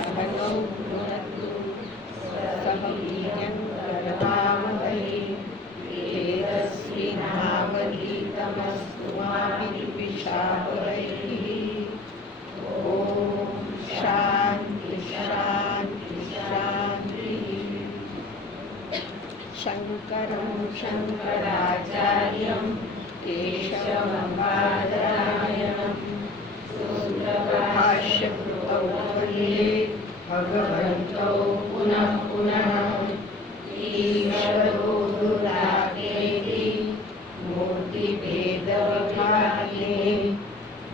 सहनौ भुनक्तु सह वीर्यं करवावहै तेजस्विनावधीतमस्तु मा विद्विषावहै। ॐ शान्ति शान्ति शान्तिः। शङ्करं शङ्कराचार्यं केशवं बादरायणं सूत्रभाष्यकृतौ वन्दे भगवन्तौ पुनः पुनः। ईश्वरो गुरुरात्मेति मूर्तिभेदविभागिने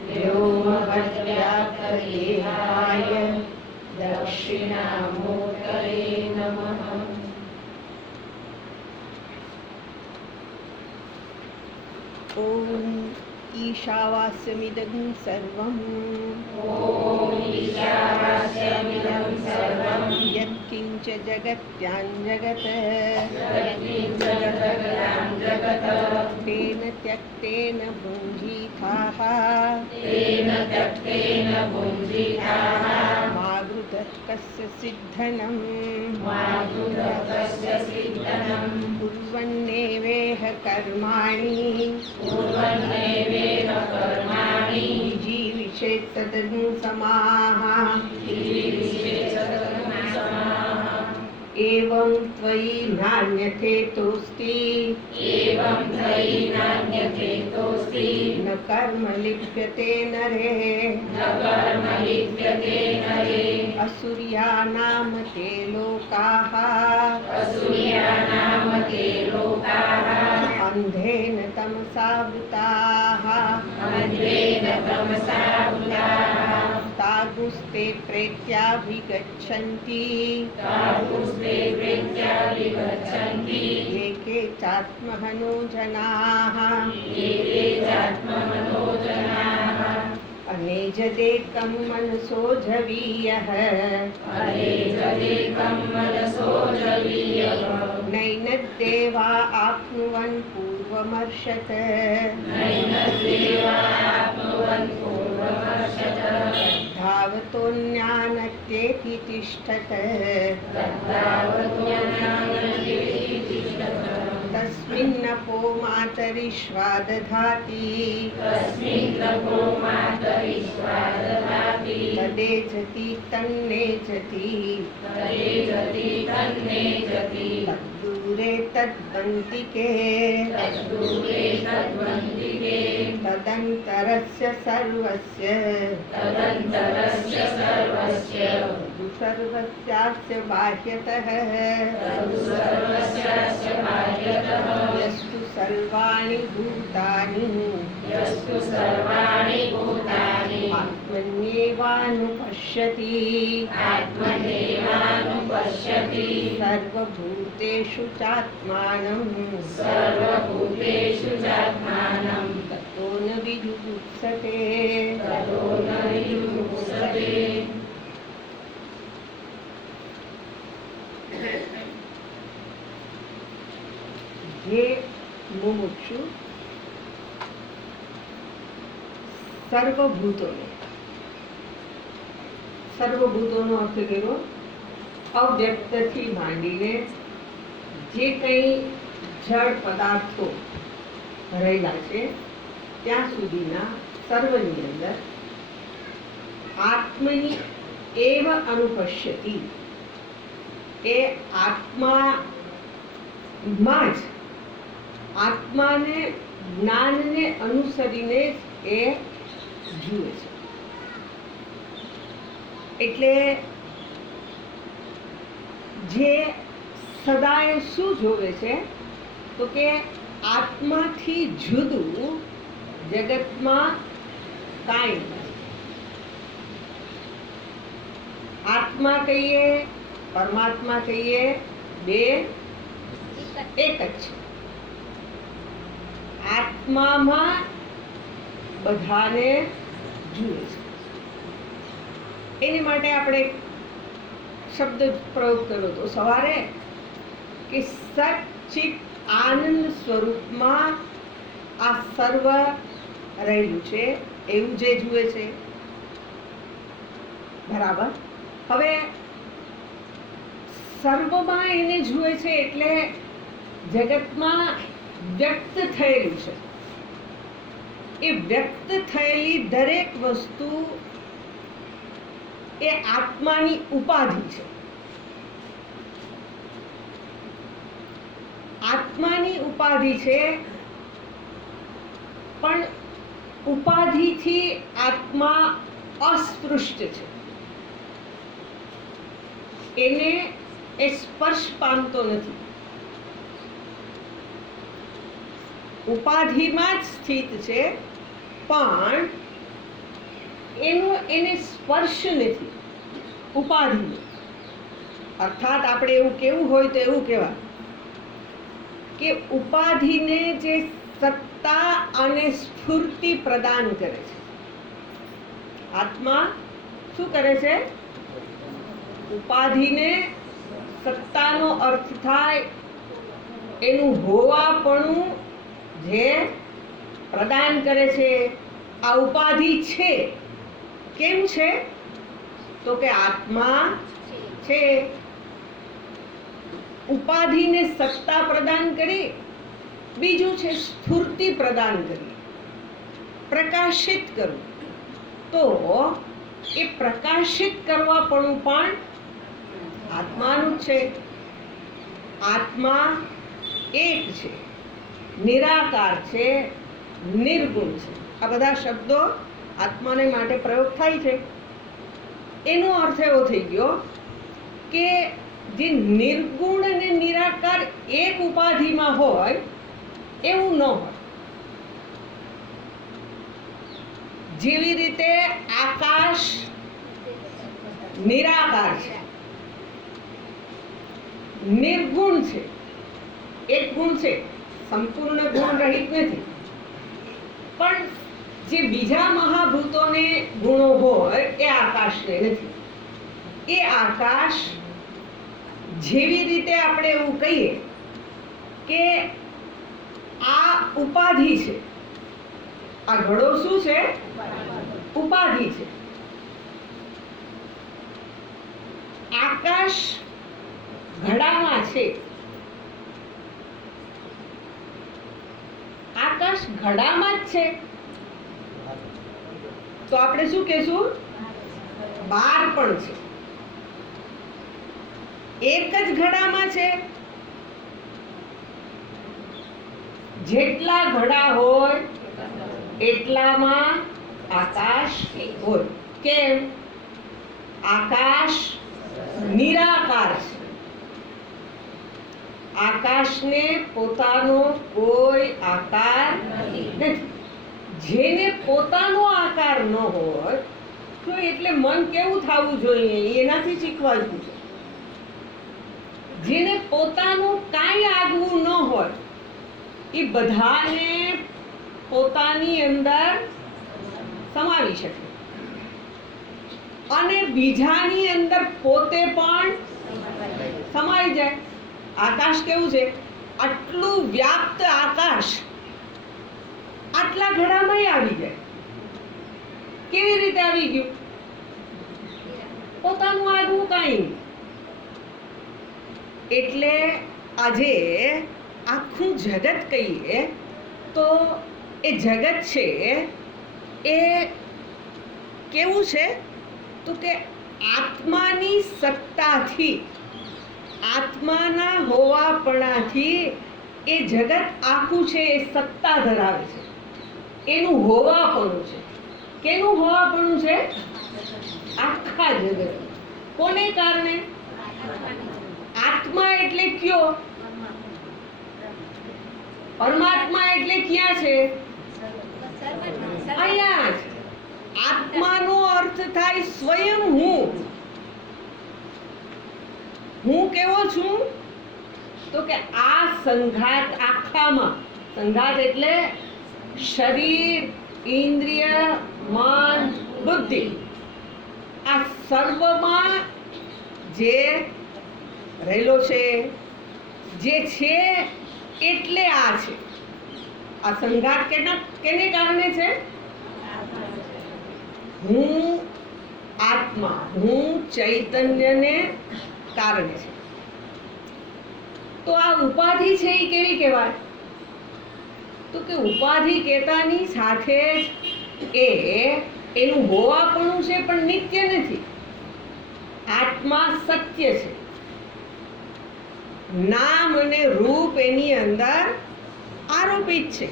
व्योमवद्व्याप्तदेहाय दक्षिणामूर्तये नमः। ॐ ईशावास्यमिदं सर्वम् यत्किञ्च जगत्यां जगत् तेन त्यक्तेन भुञ्जीथाः मा घृतः कस्य सिद्धनम् कुर्वन्नेवेह कर्माणि जीविषेत् तदनुसमाः। एवं त्वयि नान्यथेतोऽस्ति न कर्म लिप्यते नरे असुर्यानाम ते लोकाः अन्धेन तमसावृताः तागुस्ते प्रेत्याभिगच्छन्ति ये के चात्महनो जनाः अनेजदेकं मनसो जवीयः नैनद्देवा आप्नुवन् पूर्वमर्षत् धावतोऽन्यानत्येति तिष्ठत् तस्मिन्नपो मातरिश्वा दधाति तदेजति तन्नेजति तद्दूरे तद्वन्तिके तदन्तरस्य सर्वस्य सर्वस्यास्य बाह्यतः यस्तु सर्वाणि भूतानि आत्मन्येवानुपश्यति सर्वभूतेषु चात्मानं ततो न विजुगुप्सते। ये मुमुक्षु સર્વભૂતોનો અર્થ કર્યો અવ્યક્તથી માંડીને જે કંઈ જળ પદાર્થો રહેલા છે ત્યાં સુધીના સર્વની અંદર આત્મની એવ અનુપશ્યતિ એ આત્મામાં જ આત્માને જ્ઞાનને અનુસરીને એ જુએ છે. એટલે જે સદાય શું જોવે છે તો કે આત્માથી જુદું જગતમાં કાંઈ નથી. આત્મા કહીએ પરમાત્મા કહીએ બે એક જ છે. આત્મામાં બધાને જુએ છે. એની માટે આપણે શબ્દ પ્રયોગ કર્યો હતો સવારે કે સચ્ચિત આનંદ સ્વરૂપમાં આ સર્વ રહેલું છે એવું જે જુએ છે. બરાબર. હવે સર્વમાં એને જુએ છે એટલે જગતમાં વ્યક્ત થયેલું છે. એ વ્યક્ત થયેલી દરેક વસ્તુ એ આત્માની ઉપાધિ છે. આત્માની ઉપાધિ છે, પણ ઉપાધિથી આત્મા અસ્પૃષ્ટ છે. એને એ સ્પર્શ પામતો નથી. ઉપાધિમાં જ સ્થિત છે, પણ એને સ્પર્શ નથી ઉપાધિનો. અર્થાત આપણે એવું કેવું હોય તો એવું કહેવાય કે ઉપાધિને જે સત્તા અને સ્ફૂર્તિ પ્રદાન કરે છે, આત્મા શું કરે છે? ઉપાધિને, સત્તાનો અર્થ થાય એનું હોવાપણું જે પ્રદાન કરે છે. આ ઉપાધિ છે. કેમ છે? તો કે આત્મા છે. ઉપાધિને સત્તા પ્રદાન કરી, બીજું છે સ્ફૂર્તિ પ્રદાન કરી, પ્રકાશિત કરવું. તો એ પ્રકાશિત કરવાપણું પણ આત્માનું છે. આત્મા એક છે, નિરાકાર છે, નિર્ગુણ છે. આ બધા શબ્દો આત્માને માટે પ્રયોગ થાય છે. એનો અર્થ એવો થઈ ગયો કે જે નિર્ગુણ અને નિરાકાર એક ઉપાધિમાં હોય એવું ન હોય. જેવી રીતે આકાશ નિરાકાર છે, નિર્ગુણ છે, એક ગુણ છે, સંપૂર્ણ ગુણ રહિત નથી. પણ જે બીજા મહાભૂતોને ગુણો હોય એ આકાશને નથી. એ આકાશ જેવી રીતે આપણે એવું કહીએ કે આ ઉપાધિ છે, આ ઘડો શું છે? ઉપાધિ છે. આકાશ ઘડામાં છે. આકાશ ઘડામાં જ છે તો આપણે શું કહેશું? બહાર પણ છે. એક જ ઘડામાં છે. જેટલા ઘડા હોય એટલામાં આકાશ હોય. કેમ? આકાશ નિરાકાર છે. આકાશને પોતાનો કોઈ આકાર નથી. જેને પોતાનો આકાર ન હોય તો એટલે મન કેવું થવું જોઈએ એનાથી શીખવાડવું છે. જેને પોતાનું કાંઈ આગવું ન હોય એ બધાને પોતાની અંદર સમાવી શકે અને બીજાની અંદર પોતે પણ સમાઈ જાય. આકાશ કેવું છે? આટલું વ્યાપ્ત આકાશ આટલા ઘડામાં આવી જાય. કેવી રીતે આવી ગયું? પોતાનું આગવું કાંઈ નહીં. એટલે આજે આખું જગત કહીએ તો એ જગત છે એ કેવું છે? તો કે આત્માની સત્તાથી, આત્માના હોવાપણાથી એ જગત આખું છે એ સત્તા ધરાવે છે. એનું હોવાપણું છે. કેનું હોવાપણું છે? આખા જગત. કોને કારણે? આત્મા એટલે કયો? પરમાત્મા એટલે ક્યાં છે? અહીંયા જ. આત્માનો અર્થ થાય સ્વયં હું. હું કેવો છું? તો કે આ સંઘાત આખામાં, સંઘાત એટલે શરીર, ઇન્દ્રિય, મન, બુદ્ધિ, આ સર્વમાં જે રહેલો છે, જે છે એટલે આ છે. આ સંઘાત કેને કારણે છે? હું આત્મા, હું ચૈતન્યને કારણે છે. તો આ ઉપાધિ છે એ કેવી કહેવાય? તો કે ઉપાધિ કહેતાની સાથે જ એનું હોવાપણું છે પણ નિત્ય નથી. આત્મા સત્ય છે. નામ અને રૂપ એની અંદર આરોપિત છે,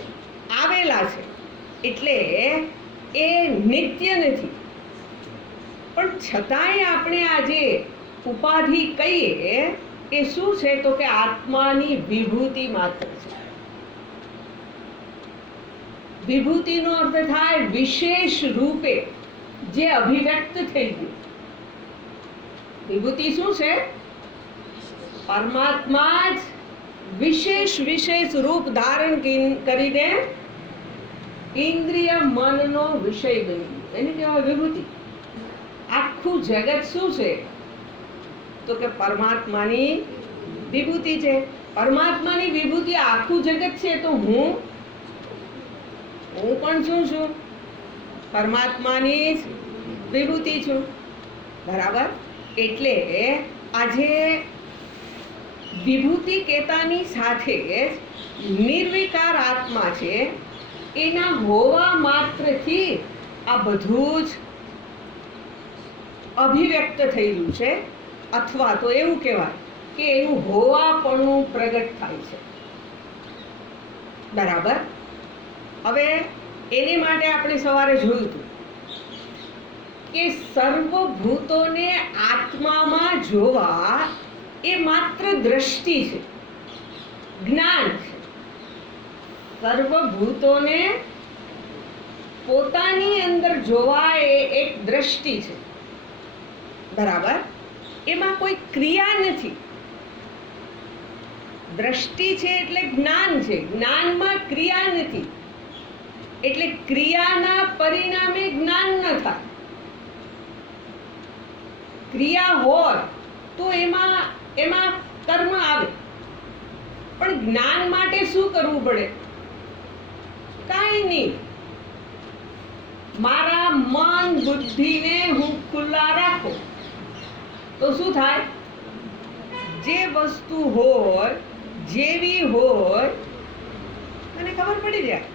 આવેલા છે, એટલે એ નિત્ય નથી. પણ છતાંય આપણે આજે ઉપાધિ કહીએ એ શું છે? તો કે આત્માની વિભૂતિ માત્ર છે. વિભૂતિનો અર્થ થાય વિશેષ રૂપે જે અભિવ્યક્ત થઈ ગયું. વિભૂતિ શું છે? પરમાત્મા જ વિશેષ રૂપ ધારણ કરીને ઇન્દ્રિય મનનો વિષય બની ગયું. એને કહેવાય વિભૂતિ. આખું જગત શું છે? તો કે પરમાત્માની વિભૂતિ છે. પરમાત્માની વિભૂતિ આખું જગત છે. તો હું પણ શું છું? પરમાત્માની જ વિભૂતિ છું. બરાબર? એટલે આજે વિભૂતિ કહેતાની સાથે જ નિર્વિકાર આત્મા છે. એના હોવા માત્રથી આ બધું જ અભિવ્યક્ત થયેલું છે, અથવા તો એવું કહેવાય કે એનું હોવાપણું પ્રગટ થાય છે. બરાબર? હવે એની માટે આપણે સવારે જોયું હતું કે સર્વભૂતોને આત્મામાં જોવા એ માત્ર દ્રષ્ટિ છે, જ્ઞાન છે. સર્વભૂતોને પોતાની અંદર જોવા એ એક દ્રષ્ટિ છે. બરાબર? એમાં કોઈ ક્રિયા નથી. દ્રષ્ટિ છે એટલે જ્ઞાન છે. જ્ઞાનમાં ક્રિયા નથી, એટલે ક્રિયાના પરિણામે જ્ઞાન ન થાય. ક્રિયા હોય તો એમાં કર્મ આવે. પણ જ્ઞાન માટે શું કરવું પડે? કાંઈ નહીં. મારા મન બુદ્ધિને હું ખુલ્લા રાખું તો શું થાય? જે વસ્તુ હોય, જેવી હોય, મને ખબર પડી જાય,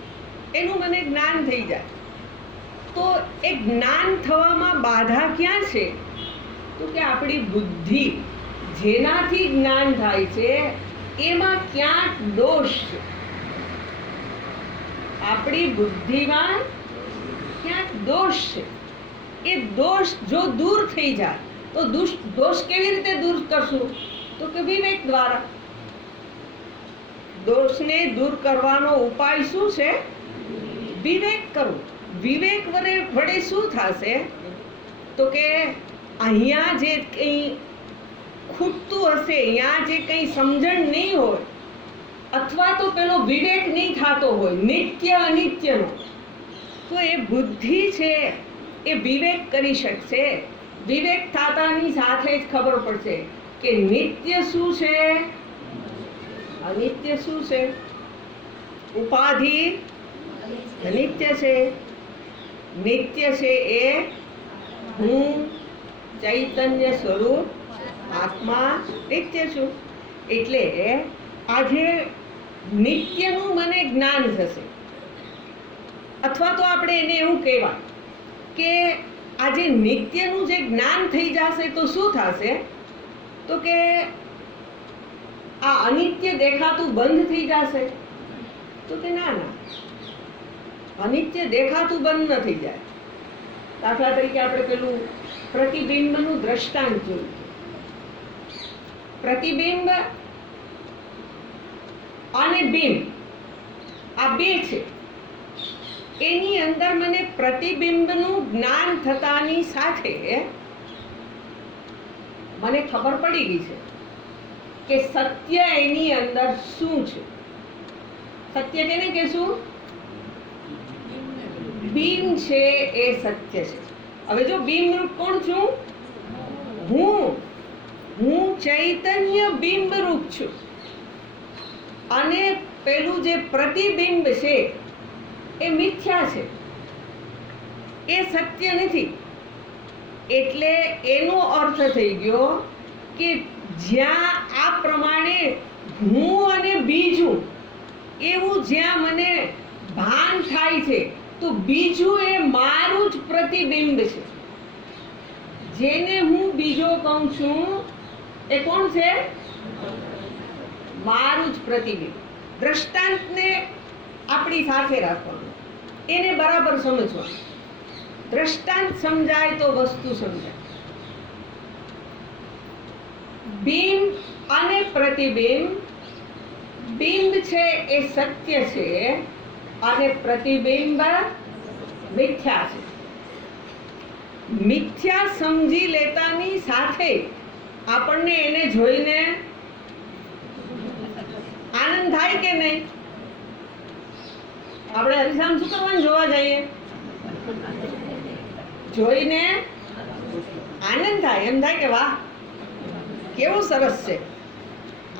એનું મને જ્ઞાન થઈ જાય. તો એ જ્ઞાન થવામાં બાધા ક્યાં છે? તો કે આપણી બુદ્ધિ, જેનાથી જ્ઞાન થાય છે એમાં ક્યાંક દોષ છે. આપણી બુદ્ધિમાં ક્યાંક દોષ છે. એ દોષ જો દૂર થઈ જાય તો દોષ કેવી રીતે દૂર કરશું? તો કે વિવેક દ્વારા. દોષને દૂર કરવાનો ઉપાય શું છે? વિવેક કરવો. વિવેક વડે શું થશે? તો કે અહીંયા જે કંઈ ખૂટતું હશે, અહીંયા જે કંઈ સમજણ નહીં હોય, અથવા તો પેલો વિવેક નહીં થતો હોય નિત્ય અનિત્યનો, તો એ બુદ્ધિ છે એ વિવેક કરી શકશે. વિવેક થતાની સાથે જ ખબર પડશે કે નિત્ય શું છે, અનિત્ય શું છે. ઉપાધિ અનિત્ય છે, નિત્ય છે એ હું ચૈતન્ય સ્વરૂપ આત્મા નિત્ય છું. એટલે આજે નિત્યનું મને જ્ઞાન થશે. અથવા તો આપણે એને એવું કહેવાય કે આજે નિત્યનું જે જ્ઞાન થઈ જશે તો શું થશે? તો કે આ અનિત્ય દેખાતું બંધ થઈ જશે. તો કે ના, અનિત્ય દેખાતું બંધ ન થઈ જાય. દાખલા તરીકે આપણે પેલું પ્રતિબિંબનું દ્રષ્ટાંત જોયું. પ્રતિબિંબ અને બિંબ આ બે છે. એની અંદર મને પ્રતિબિંબનું જ્ઞાન થતાની સાથે મને ખબર પડી ગઈ છે કે સત્ય એની અંદર શું છે. સત્ય કેને કહેશું? બિંબ છે એ સત્ય છે. હવે જો બિંબ રૂપ કોણ છું? હું ચૈતન્ય બિંબ રૂપ છું. અને પેલું જે પ્રતિબિંબ છે એ મિથ્યા છે. એ સત્ય નથી. એટલે એનો અર્થ થઈ ગયો કે જ્યાં આ પ્રમાણે હું અને બીજું એવું જ્યાં મને ભાન થાય છે, તો બીજું એ મારું જ પ્રતિબિંબ છે. જેને હું બીજો કહું છું એ કોણ છે? મારું જ પ્રતિબિંબ. દ્રષ્ટાંતને આપણી સાથે રાખવાનું, એને બરાબર સમજવાનું. દ્રષ્ટાંત સમજાય તો વસ્તુ સમજાય. બિંબ અને પ્રતિબિંબ, બિંબ છે એ સત્ય છે અને પ્રતિબિંબ મિથ્યા છે. મિથ્યા સમજી લેતાની સાથે આપણને એને જોઈને આનંદ થાય કે નહીં? આપણે હરીસામ શું કરવાનું જોવા જઈએ? જોઈને આનંદ થાય, એમ થાય કે વાહ કેવું સરસ છે.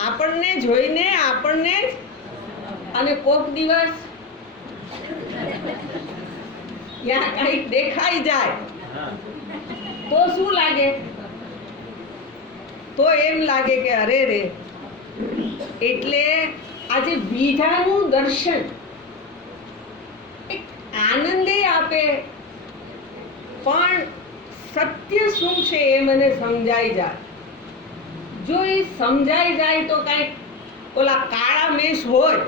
આપણને જોઈને આપણને જ. અને કોક દિવસ ત્યાં કંઈક દેખાઈ જાય તો શું લાગે? તો એમ લાગે કે અરે રે. એટલે આજે બીજાનું દર્શન એક આનંદે આપે, પણ સત્ય શું છે એ મને સમજાઈ જાય. જો એ સમજાઈ જાય તો કાંઈક ઓલા કાળા મેષ હોય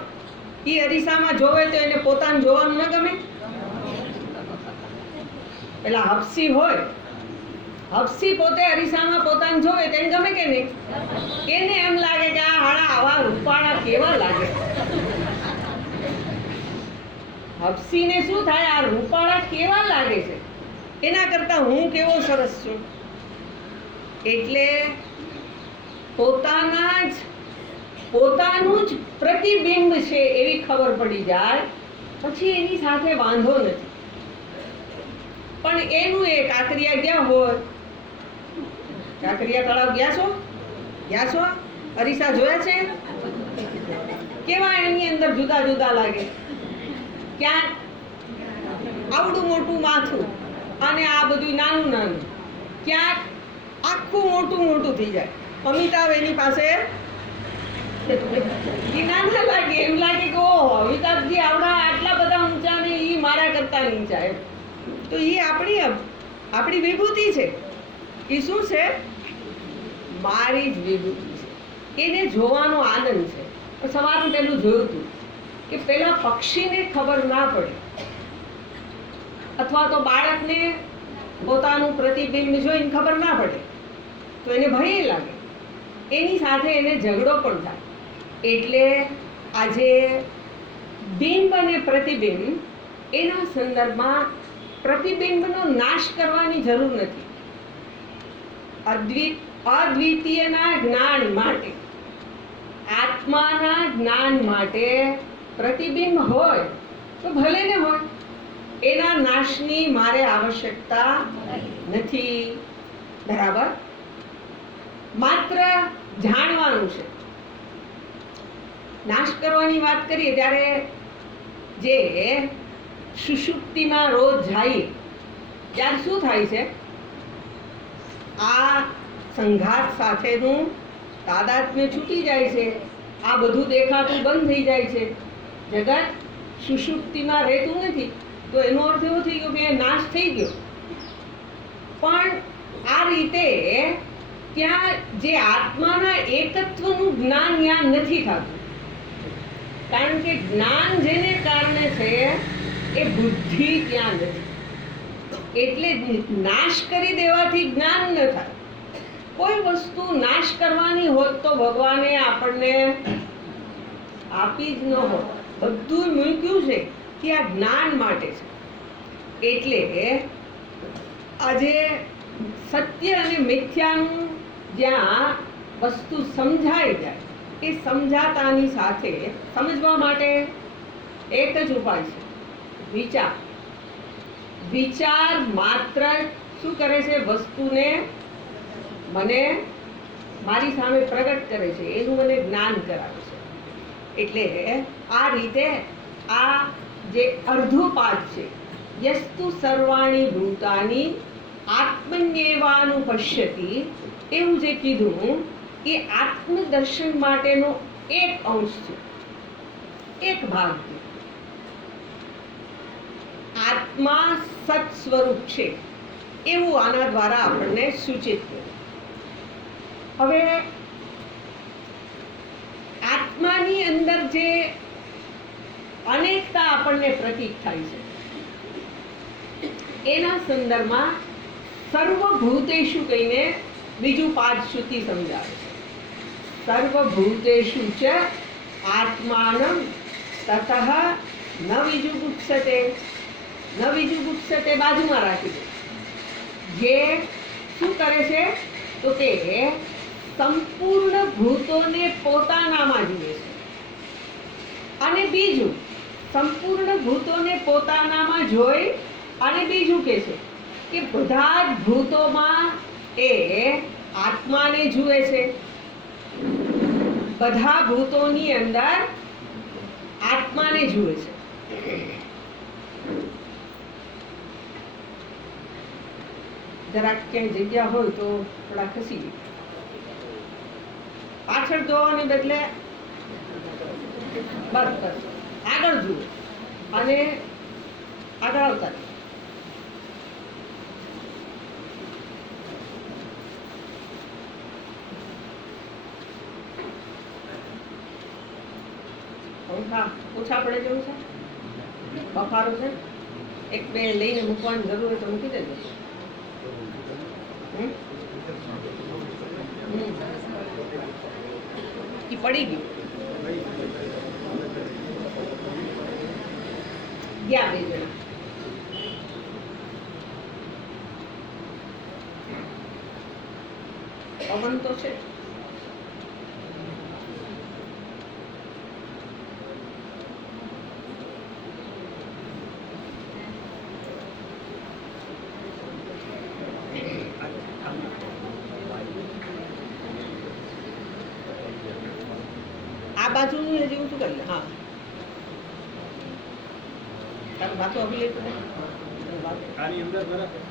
એ અરીસામાં જોવે તો એને પોતાને જોવાનું ન ગમે. પેલા હફસી હોય, હફસી પોતે અરીસામાં પોતાને જોવે તો એને ગમે કે નહીં? એને એમ લાગે કે આ હાણા આવા રૂપાળા કેવા લાગે. હફસીને શું થાય? આ રૂપાળા કેવા લાગે છે, એના કરતા હું કેવો સરસ છું. એટલે પોતાનું જ પ્રતિબિંબ છે એવી ખબર પડી જાય પછી એની સાથે વાંધો નથી. પણ એનું એ કાંકરિયા ગયા હોય, કાંકરિયા તળાવ ગયા છો? ગયા છો? અરીસા જોયા છે? કેવા એની અંદર જુદા જુદા લાગે. ક્યાંક આવડું મોટું માથું અને આ બધું નાનું નાનું, ક્યાંક આખું મોટું મોટું થઈ જાય. અમિતાભ એની પાસે નાના લાગે, એમ લાગે કે ઓહો અમિતાભજી આવડા આટલા બધા ઊંચા ને એ મારા કરતા નીચા. એમ તો એ આપણી વિભૂતિ છે. એ શું છે? મારી જ વિભૂતિ છે. એને જોવાનો આનંદ છે. સવારનું પેલું જોયું હતું કે પેલા પક્ષીને ખબર ના પડે અથવા તો બાળકને પોતાનું પ્રતિબિંબ જોઈને ખબર ના પડે તો એને ભય લાગે, એની સાથે એને ઝઘડો પણ થાય. એટલે આજે બિંબ અને પ્રતિબિંબ એના સંદર્ભમાં પ્રતિબિંબનો નાશ કરવાની જરૂર નથી. અદ્વિતીયના જ્ઞાન માટે, આત્માના જ્ઞાન માટે પ્રતિબિંબ હોય તો ભલે ને હોય, એના નાશની મારે આવશ્યકતા નથી. બરાબર? માત્ર જાણવાનું છે. નાશ કરવાની વાત કરીએ ત્યારે જે સુષુપ્તિમાં રોજ જાય ત્યારે શું થાય છે? આ સંઘાત સાથેનું તાદાત્મ્ય છૂટી જાય છે. આ બધું દેખાતું બંધ થઈ જાય છે. જગત સુષુપ્તિમાં રહેતું નથી. તો એનો અર્થ એવો થઈ ગયો કે નાશ થઈ ગયો. પણ આ રીતે ત્યાં જે આત્માના એકત્વનું જ્ઞાન ત્યાં નથી થતું. કારણ કે જ્ઞાન જેને કારણે છે એ બુદ્ધિ ત્યાં નથી. એટલે નાશ કરી દેવાથી જ્ઞાન ન થાય. કોઈ વસ્તુ નાશ કરવાની હોત તો ભગવાને આપણને આપી જ ન હોત. બધું મૂક્યું છે કે આ જ્ઞાન માટે છે. એટલે આજે સત્ય અને મિથ્યાનું જ્યાં વસ્તુ સમજાઈ જાય, એ સમજાતાની સાથે સમજવા માટે એક જ ઉપાય છે, વિચાર. વિચાર માત્ર શું કરે છે? વસ્તુને મને મારી સામે પ્રગટ કરે છે, એનું મને જ્ઞાન કરાવે છે. એટલે આ રીતે આ જે અર્ધો પાઠ છે, યસ્તુ સર્વાણી ભૂતાની આત્મન્યેવાનુપશ્યતિ, એવું જે કીધું એ આત્મદર્શન માટેનો એક અંશ છે, એક ભાગ છે. આત્મા સત સ્વરૂપ છે એવું આના દ્વારા આપણને સૂચિત કર્યું. હવે આત્માની અંદર જે અનેકતા આપણને પ્રતીત થાય છે એના સંદર્ભમાં સર્વભૂતેષુ કહીને બીજું પાદ શ્રુતિ સમજાવે છે. સર્વભૂતેષુ ચ આત્માનં તતઃ ન વિજુગુપ્સતે. ન વિજુગુપ્સતે બાજુમાં રાખી દો. જે શું કરે છે તો તે સંપૂર્ણ ભૂતોને પોતાનામાં જુએ છે. અને બીજું, સંપૂર્ણ ભૂતોને પોતાનામાં જોઈ અને બીજું કે છે કે બધા જ ભૂતોમાં એ આત્માને જુએ છે. બધા ભૂતોની અંદર આત્માને જુએ છે. જરાક ક્યાંય જગ્યા હોય તો થોડા ખસી જાય. પાછળ જોવાને બદલે બસ બસ આગળ જુઓ અને આગળ આવતા રહો. પંખા ઓછા પડે જેવું છે, બફારો છે, એક બે લઈને મૂકવાની જરૂર હોય તો મૂકી દેજો. ઈ પડી ગયું, ગયા બે જણા. પવન તો છે. આ બાજુનું હજી ઊંચું કરી લે. હા, તારું વાતો અભી લઈ પડે. આની અંદર બરાબર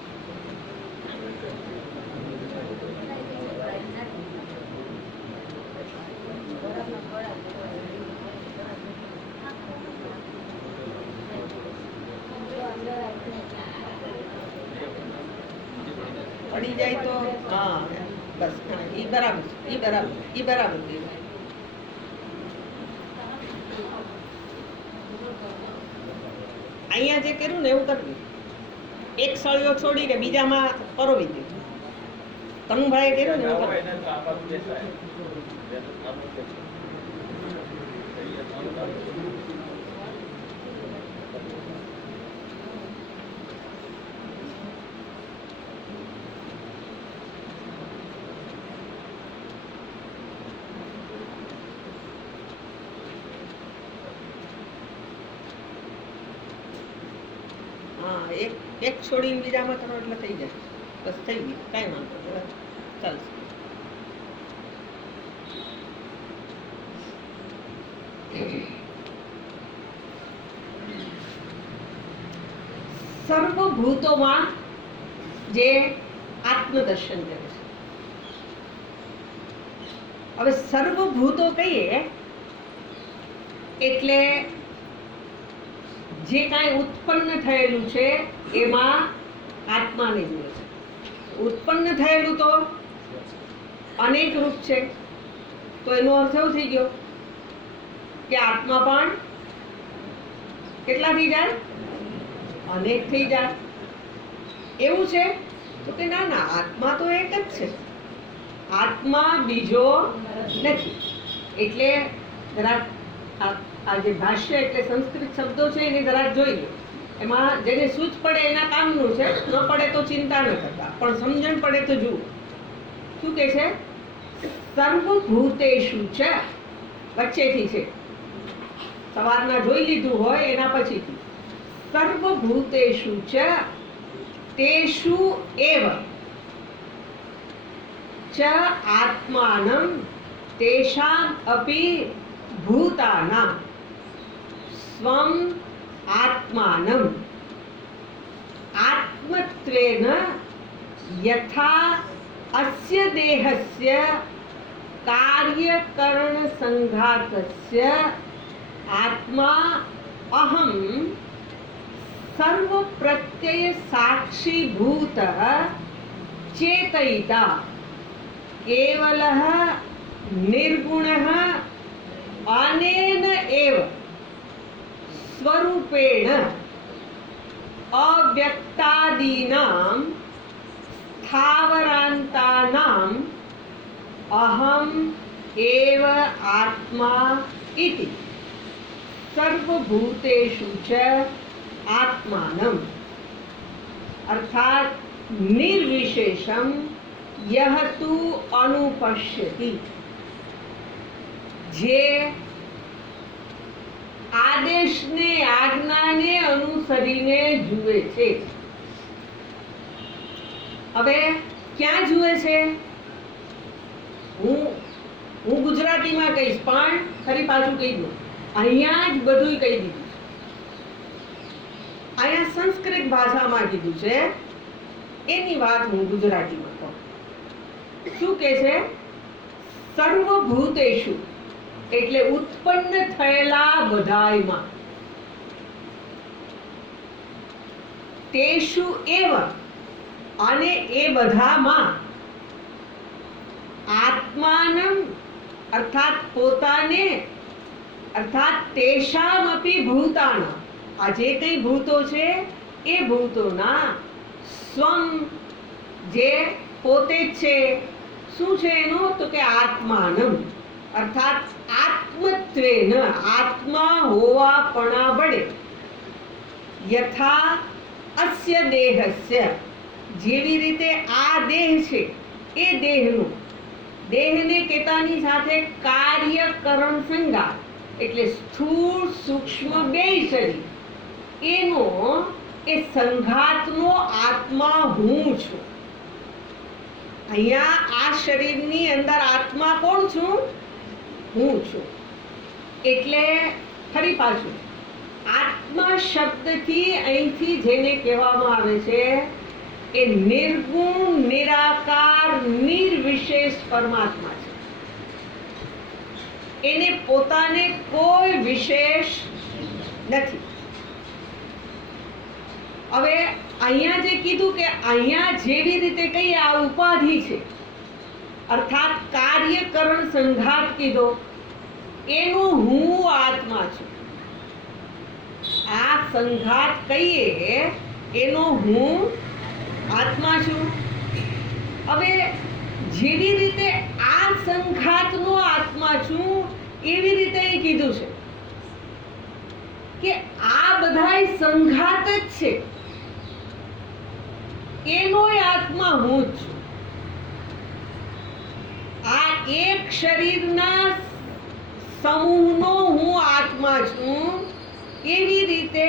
પડી જાય તો હા બસ. હા, ઈ બરાબર, ઈ બરાબર, ઈ બરાબર. અહીંયા જે કર્યું ને એવું કરવું. એક સળિયો છોડીને બીજામાં પરોવી દીધું. તનુભાઈએ કર્યું ને એવું કરવું. એક છોડીને બીજામાં કરો એટલે થઈ જાય. બસ થઈ ગયું, કાંઈ વાંધો નહીં, ચાલશે. સર્વભૂતોમાં જે આત્મદર્શન કરે છે. હવે સર્વભૂતો કહીએ એટલે જે કાંઈ ઉત્પન્ન થયેલું છે એમાં આત્માને જુએ છે. ઉત્પન્ન થયેલું તો અનેક રૂપ છે, તો એનો અર્થ એવો થઈ ગયો કે આત્મા પણ કેટલા થઈ જાય? અનેક થઈ જાય. એવું છે તો કે ના ના, આત્મા તો એક જ છે, આત્મા બીજો નથી. એટલે જરાક આ જે ભાષ્ય એટલે સંસ્કૃત શબ્દો છે એને જરાક જોઈ લો. એમાં જેને સૂઝ પડે એના કામનું છે, ન પડે તો ચિંતા ન કરતા, પણ સમજણ પડે તો જુઓ. શું કે છે? સર્વભૂતેષુ ચ, વચ્ચેથી છે, સવારના જોઈ લીધું હોય એના પછીથી. સર્વભૂતેષુ ચ તેષુ એવ ચ આત્માનં તેષામ અપી ભૂતાનાં સ્વમ આત્માનં. आत्मत्वेन यथा अस्य देहस्य कार्यकरण संघातस्य आत्मा अहम सर्व प्रत्यय साक्षीभूतः चेतयिता केवलः निर्गुणः अनेन एव स्वरूपेण अव्यक्तादीनां स्थावरान्तानाम् अहम एव आत्मा इति सर्वभूतेषु च आत्मानम् अर्थात निर्विशेषम यह तु अनुपश्यति जे આદેશને આજ્ઞાને અનુસરીને જુએ છે. હવે ક્યાં જુએ છે? હું ગુજરાતીમાં કહીશ પણ ફરી પાછું કહી દઉં, અહીંયા જ બધું કહી દીધું. અહીંયા સંસ્કૃત ભાષામાં કીધું છે, એની વાત હું ગુજરાતીમાં કહું. શું કહે છે? સર્વભૂતેષુ એટલે ઉત્પન્ન થયેલા બધાયમાં, તેષુ એવ અને એ બધામાં, આત્માનમ અર્થાત પોતાને, અર્થાત તેષામપી ભૂતાન, આ જે કઈ ભૂતો છે એ ભૂતોના સ્વમ જે પોતે જ છે. શું છે એનું? તો કે આત્માનમ અર્થાત આત્મત્વેન આત્મા હોવાપણા વડે, યથા અસ્ય દેહસ્ય જેવી રીતે આ દેહ છે એ દેહનું, દેહને કેતાની સાથે કાર્યકરણ સંગાત એટલે સ્થૂળ સૂક્ષ્મ બેય શરીર, એનો એ સંઘાતનો આત્મા હું છું. અહીંયા આ શરીરની અંદર આત્મા કોણ છું? હું છું. એટલે ફરી પાછું આત્મા શબ્દથી અહીંથી જેને કહેવામાં આવે છે એ નિર્ગુણ નિરાકાર નિર્વિશેષ પરમાત્મા છે. એને પોતાને કોઈ વિશેષ નથી. હવે અહીંયા જે કીધું કે અહીંયા જેવી રીતે કઈ આ ઉપાધિ છે અર્થાત કાર્યકરણ સંઘાત કીધો, એનો હું આત્મા છું. આ સંઘાત કહીએ એનો હું આત્મા છું. હવે જેવી રીતે આ સંઘાતનો આત્મા છું એવી રીતે અહીં કીધું છે કે આ બધાય સંઘાત જ છે, એનોય આત્મા હું જ છું. આ એક શરીરના સમૂહનો હું આત્મા છું. એવી રીતે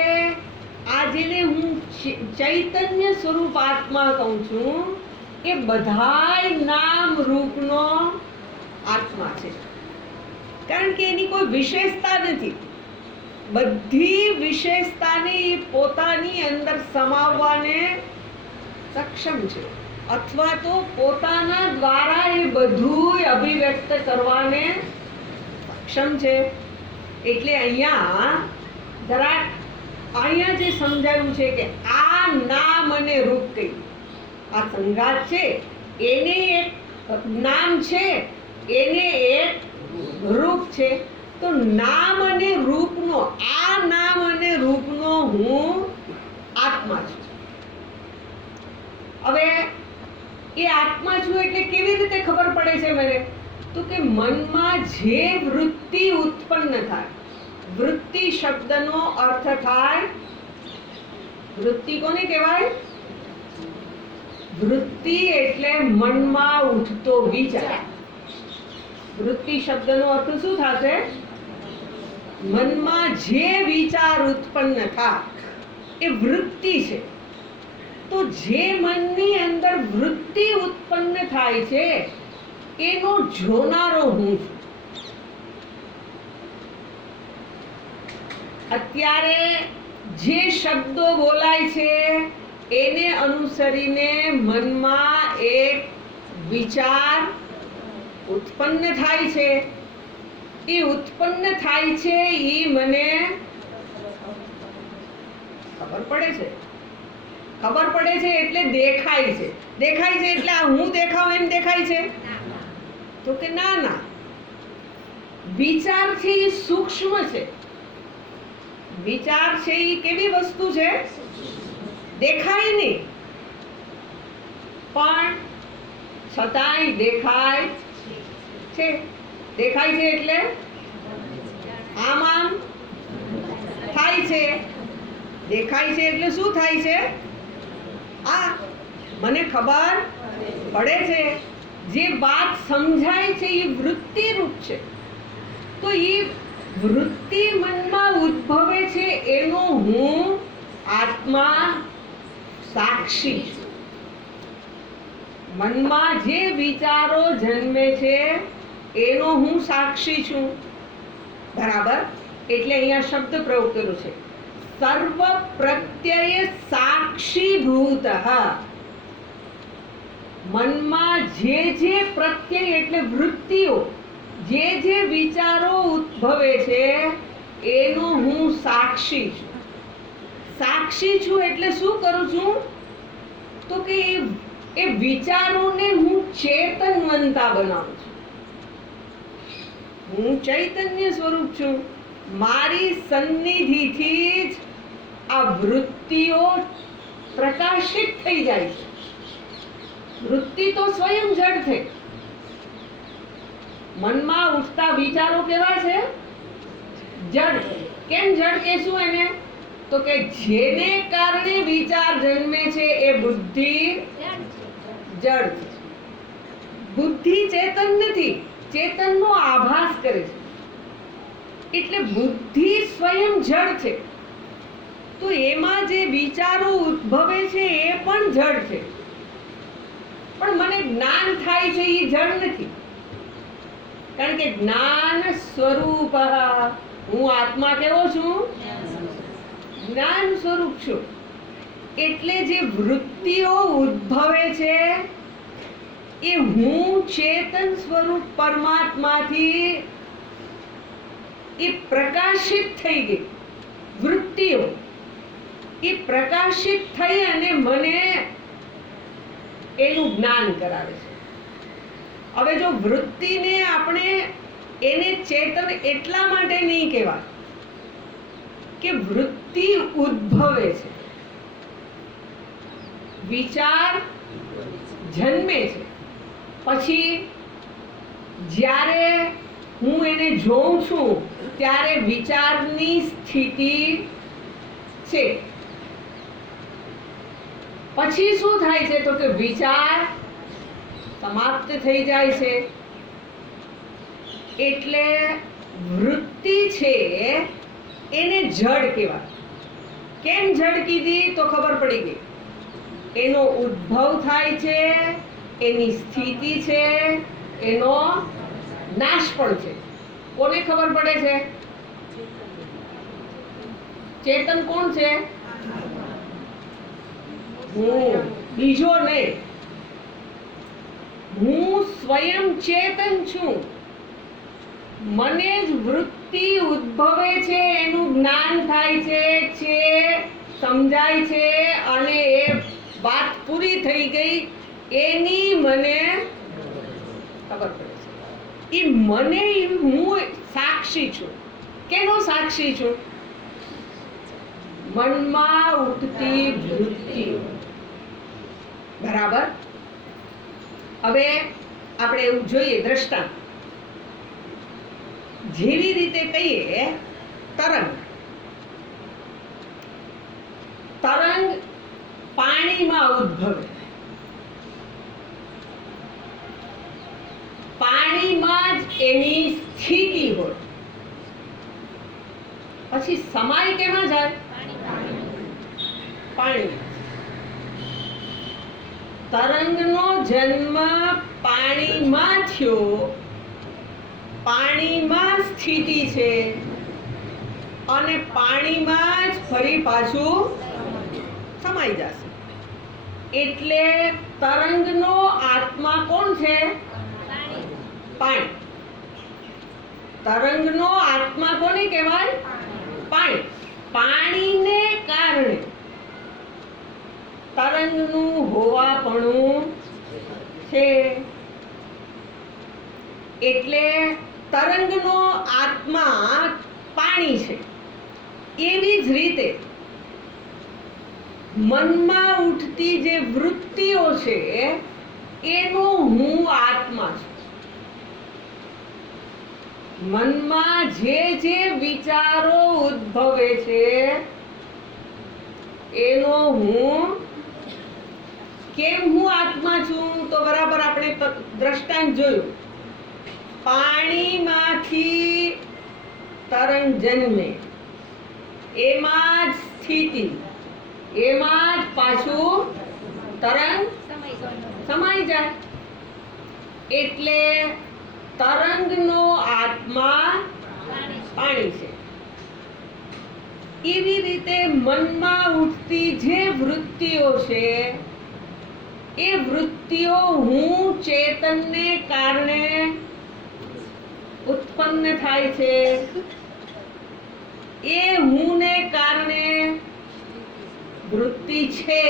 આ જેને હું ચૈતન્ય સ્વરૂપ આત્મા કહું છું એ બધાય નામ રૂપનો આત્મા છે. કારણ કે એની કોઈ વિશેષતા નથી. બધી વિશેષતાને એ પોતાની અંદર સમાવવાને સક્ષમ છે, અથવા તો પોતાના દ્વારા એ બધું અભિવ્યક્ત કરવાને સક્ષમ છે. એટલે અહીંયા જરા અહીંયા જે સમજાયું છે કે આ નામ અને રૂપ કઈ, આ સંઘાત છે એને એક નામ છે, એને એક રૂપ છે. તો નામ અને રૂપનો, આ નામ અને રૂપનો હું આત્મા છું. હવે એ આત્મા છું એટલે કેવી રીતે ખબર પડે છે મને? તો કે મનમાં જે વૃત્તિ ઉત્પન્ન થાય, વૃત્તિ શબ્દનો અર્થ થાય, વૃત્તિ કોને કહેવાય? વૃત્તિ એટલે મનમાં ઉઠતો વિચાર. વૃત્તિ શબ્દનો અર્થ શું થશે? મનમાં જે વિચાર ઉત્પન્ન થાય એ વૃત્તિ છે. તો જે મનની અંદર વૃત્તિ ઉત્પન્ન થાય છે એનો જોનારો હું છું. અત્યારે જે શબ્દો બોલાય છે એને અનુસરીને મનમાં એક વિચાર ઉત્પન્ન થાય છે. એ ઉત્પન્ન થાય છે એ મને ખબર પડે છે. ખબર પડે છે એટલે દેખાય છે. દેખાય છે એટલે આ હું દેખાવ એમ દેખાય છે? તો કે ના ના, વિચાર છે એ સૂક્ષ્મ છે. વિચાર છે એ કેવી વસ્તુ છે? દેખાય નહીં, પણ છતાંય દેખાય છે. દેખાય છે એટલે આમ આમ થાય છે. દેખાય છે એટલે શું થાય છે? આ મને ખબર પડે છે. જે વાત સમજાય છે એ વૃત્તિ રૂપ છે. તો એ વૃત્તિ મનમાં ઉદ્ભવે છે એનો હું આત્મા સાક્ષી છું. મનમાં જે વિચારો જન્મે છે એનો હું સાક્ષી છું. બરાબર? એટલે અહીંયા શબ્દ પ્રયોગ કર્યો છે, સર્વ પ્રત્યય સાક્ષીભૂત. મનમાં જે પ્રત્યય એટલે વૃત્તિઓ, જે વિચારો ઉદ્ભવે છે એનો હું સાક્ષી છું. સાક્ષી છું એટલે શું કરું છું? તો કે એ વિચારોને હું ચેતનવંતા બનાવું છું. હું ચૈતન્ય સ્વરૂપ છું. મારી સન્નિધિથી જ આ વૃત્તિઓ પ્રકાશિત થઈ જાય છે. વૃત્તિ તો સ્વયં જડ છે. મનમાં ઉઠતા વિચારો કેવા છે? જડ. કેમ જડ કહેશું એને? તો કે જેને કારણે વિચાર જન્મે છે એ બુદ્ધિ જડ છે. બુદ્ધિ ચેતન નથી, ચેતનનો આભાસ કરે છે. એટલે બુદ્ધિ સ્વયં જડ છે. તો એમાં જે વિચારો ઉદ્ભવે છે એ પણ જડ છે. પણ મને જ્ઞાન થાય છે એ જડ નથી. કારણ કે જ્ઞાન સ્વરૂપ, હું આત્મા કેવો છું? જ્ઞાન સ્વરૂપ છું. એટલે જે વૃત્તિઓ ઉદ્ભવે છે એ હું ચેતન સ્વરૂપ પરમાત્માથી એ પ્રકાશિત થઈ ગઈ. વૃત્તિઓ એ પ્રકાશિત થઈ અને મને એનું જ્ઞાન કરાવે છે. હવે જો વૃત્તિને આપણે એને ચેતન એટલા માટે નહીં કહેવાય કે વૃત્તિ ઉદ્ભવે છે, વિચાર જન્મે છે, પછી જ્યારે હું એને જોઉં છું ત્યારે વિચારની સ્થિતિ છે. પછી શું થાય છે? તો કે વિચાર સમાપ્ત થઈ જાય છે. એટલે વૃત્તિ છે એને જડ કહેવાય. કેમ જડ કીધી? તો ખબર પડી ગઈ. એનો ઉદ્ભવ થાય છે, એની સ્થિતિ છે, એનો નાશ પણ છે. કોને ખબર પડે છે? ચેતન કોણ છે? હું, બીજો નહીં. હું સ્વયં ચેતન છું. મને જ વૃત્તિ ઉદ્ભવે છે, એનું જ્ઞાન થાય છે, સમજાય છે અને એ વાત પૂરી થઈ ગઈ એની મને ખબર પડે છે. એ મને હું સાક્ષી છું. કેનો સાક્ષી છું? મનમાં ઉઠતી વૃત્તિઓ. બરાબર? હવે આપણે એવું જોઈએ દ્રષ્ટાંત. જેવી રીતે કહીએ તરંગ. તરંગ પાણીમાં ઉદ્ભવે. પાણીમાં જ એની સ્થિતિ હોય. પછી સમાય કેમાં જાય? પાણી. તરંગનો જન્મ પાણીમાં થયો, પાણીમાં સ્થિતિ છે અને પાણીમાં જ ફરી પાછું સમાઈ જશે. એટલે તરંગનો આત્મા કોણ છે? પાણી. તરંગનો આત્મા કોને કહેવાય? પાણી. પાણીને કારણે તરંગનું હોવાપણું છે. એટલે તરંગનો આત્મા પાણી છે. એવી જ રીતે મનમાં ઉઠતી જે વૃત્તિઓ છે એનો હું આત્મા છું. મનમાં જે જે વિચારો ઉદ્ભવે છે એનો હું કેમ હું આત્મા છું? તો બરાબર આપણે દ્રષ્ટાંત જોયું. પાણીમાંથી તરંગ જન્મે, એમાં જ સ્થિતિ, એમાં જ પાછું તરંગ સમાઈ જાય. એટલે તરંગનો આત્મા પાણી છે. એવી રીતે મનમાં ઉઠતી જે વૃત્તિઓ છે એ વૃત્તિઓ હું ચેતનને કારણે ઉત્પન્ન થાય છે. એ હુંને કારણે વૃત્તિ છે.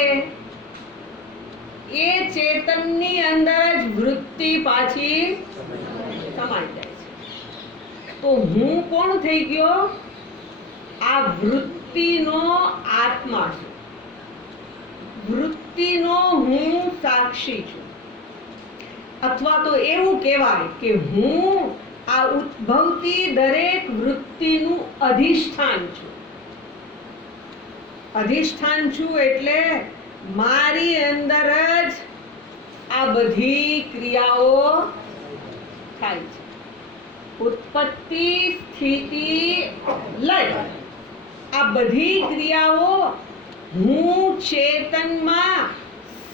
એ ચેતનની અંદર જ વૃત્તિ પાછી સમાઈ જાય છે. તો હું કોણ થઈ ગયો? આ વૃત્તિનો આત્મા છું. વૃત્તિનો હું સાક્ષી છું. અથવા તો એવું કહેવાય કે હું આ ઉદ્ભવતી દરેક વૃત્તિનું અધિષ્ઠાન છું. અધિષ્ઠાન છું એટલે મારી અંદર જ આ બધી ક્રિયાઓ થાય છે. ઉત્પત્તિ, સ્થિતિ, લય, આ બધી ક્રિયાઓ હું ચેતનમાં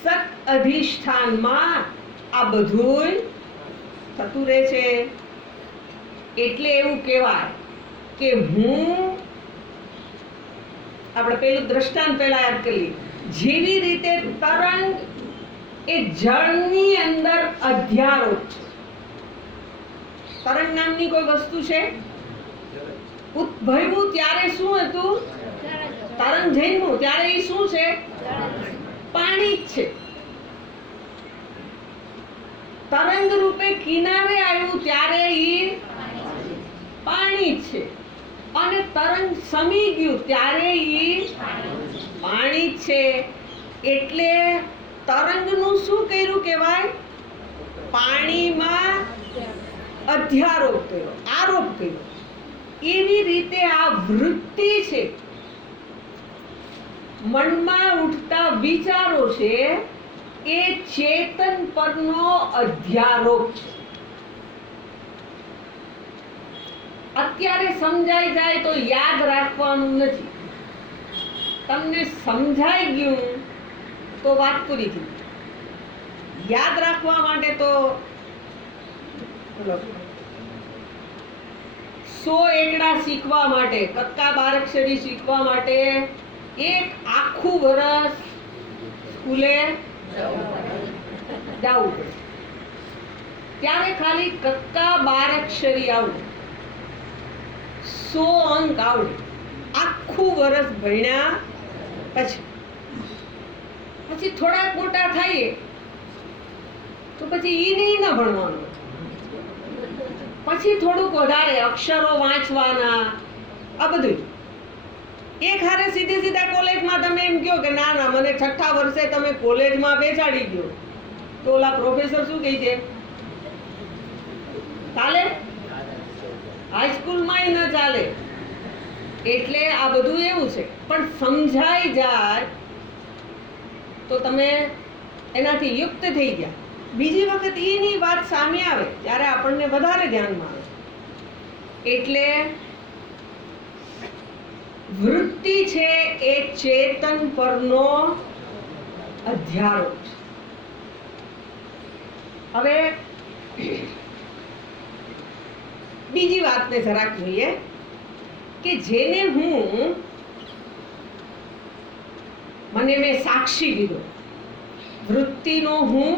સત અધિષ્ઠાનમાં આ બધું થતું રહે છે. એટલે એવું કહેવાય કે હું, આપણે પેલું દ્રષ્ટાંત પહેલા યાદ કરીએ. જેવી રીતે તરંગ એ જળની અંદર અધ્યારોપ છે. તરંગ નામની કોઈ વસ્તુ છે? ઉદ્ભવ્યું ત્યારે શું હતું? તરંગ જન્મ્યું ત્યારે એ શું છે? પાણી જ છે. તરંગ રૂપે કિનારે આવ્યું ત્યારે એ પાણી જ છે. અને તરંગ સમી ગયું ત્યારે એ પાણી જ છે. એટલે તરંગનું શું કર્યું કહેવાય? પાણીમાં અધ્યારોપ કર્યો, આરોપ કર્યો. એવી રીતે આ વૃત્તિ છે, મનમાં ઉઠતા વિચારો છે, એ ચેતન પરનો અધ્યારોપ છે. અત્યારે સમજાઈ જાય તો યાદ રાખવાનું નથી. તમને સમજાઈ ગયું તો વાત પૂરી થઈ. યાદ રાખવા માટે તો 100 એકડા શીખવા માટે, કક્કા બારાક્ષરી શીખવા માટે એક આખું વર્ષ સ્કૂલે જવું પડે. ત્યારે ખાલી કક્કા બારાક્ષરી આવડે, 100 અંક આવડે. આખું વર્ષ ભણ્યા પછી થોડાક મોટા થઈએ તો પછી ઈ નહીં ના ભણવાનું. પછી થોડુંક વધારે અક્ષરો વાંચવાના, આ બધું. એક હારે સીધા કોલેજમાં તમે એમ કહો કે ના ના મને 6ઠા વર્ષે તમે કોલેજમાં બેસાડી દો, તો ઓલા પ્રોફેસર શું કહી દે? ચાલે? હાઈસ્કૂલમાં ન ચાલે. એટલે આ બધું એવું છે. પણ સમજાઈ જાય તો તમે એનાથી યુક્ત થઈ ગયા. બીજી વખત એની વાત સામે આવે ત્યારે આપણને વધારે ધ્યાનમાં આવે. એટલે વૃત્તિ છે એ ચેતન પરનો અધ્યારોપ છે. હવે બીજી વાતને જરાક જોઈએ કે જેને મેં સાક્ષી લીધો, વૃત્તિનો હું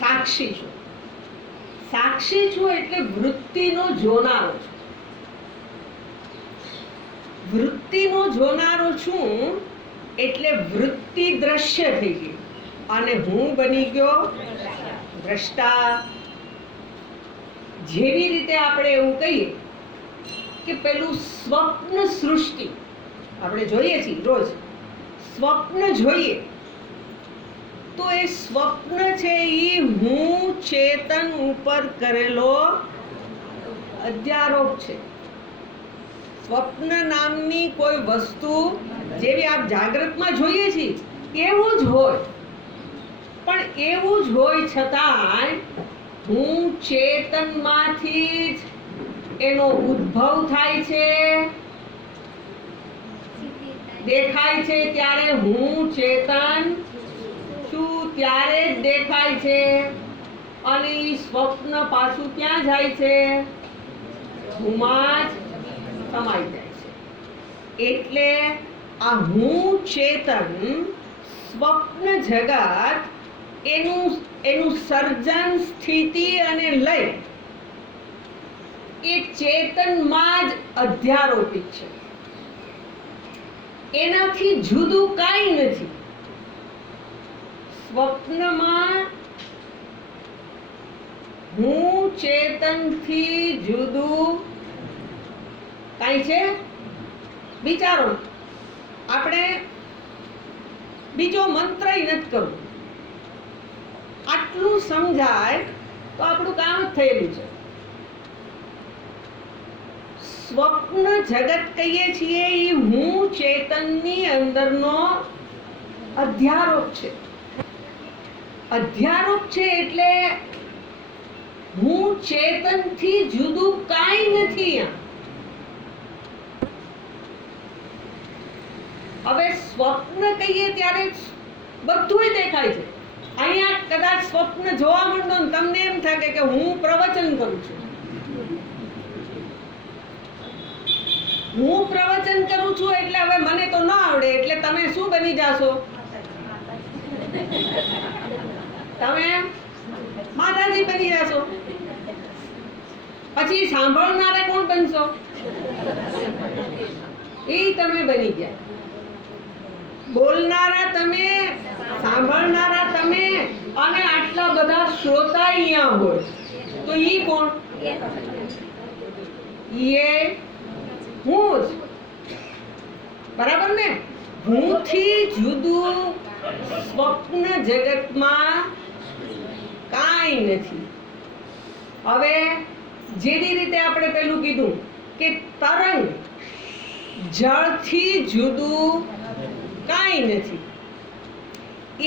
સાક્ષી છું. સાક્ષી છું એટલે વૃત્તિનો જોનારો છું. વૃત્તિનો જોનારો છું એટલે વૃત્તિ દ્રશ્ય થઈ ગઈ અને હું બની ગયો દ્રષ્ટા. જેવી રીતે આપણે એવું કહીએ કે પેલું સ્વપ્ન સૃષ્ટિ આપણે જોઈએ છીએ રોજ, સ્વપ્ન જોઈએ તો એ સ્વપ્ન છે એ હું ચેતન ઉપર કરેલો અધ્યારોપ છે. સ્વપ્ન નામની કોઈ વસ્તુ જેવી આપ જાગ્રતમાં જોઈએ છીએ એવું જ હોય, પણ એવું જ હોય છતાંય હું ચેતનમાંથી જ એનો ઉદ્ભવ થાય છે, દેખાય છે ત્યારે હું ચેતન છું ત્યારે જ દેખાય છે અને એ સ્વપ્ન પાછું ક્યાં જાય છે? હુંમાં જ સમાઈ જાય છે. એટલે આ હું ચેતન સ્વપ્ન જગત એનું સર્જન, સ્થિતિ અને લય એ ચેતનમાં જ અધ્યારોપિત છે. એનાથી જુદું કાંઈ નથી. સ્વપ્નમાં હું ચેતનથી જુદું કાંઈ છે? વિચારો, આપણે બીજો મંત્ર નથી કરવું. આટલું સમજાય તો આપણું કામ જ થયેલું છે. સ્વપ્ન જગત કહીએ છીએ એ હું ચેતનની અંદરનો અધ્યારોપ છે. અધ્યારોપ છે એટલે હું ચેતનથી જુદું કાંઈ નથી. હવે સ્વપ્ન કહીએ ત્યારે બધું દેખાય છે. અહીંયા કદાચ સ્વપ્ન જોવા માંડો ને તમને એમ થાય કે હું પ્રવચન કરું છું. હું પ્રવચન કરું છું એટલે હવે મને તો ન આવડે એટલે તમે શું બની જાશો? તમે માતાજી બની જાશો. પછી સાંભળનારા કોણ બનશો? એ તમે બની ગયા. બોલનારા તમે, સાંભળનારા તમે અને આટલા બધા શ્રોતા અહીંયા હોય તો ઈ કોણ? ઈએ હું જ. બરાબર ને? હુંથી જુદું સ્વપ્ન જગતમાં કાંઈ નથી. હવે જેવી રીતે આપણે પેલું કીધું કે તરંગ જળથી જુદું કાંઈ નથી,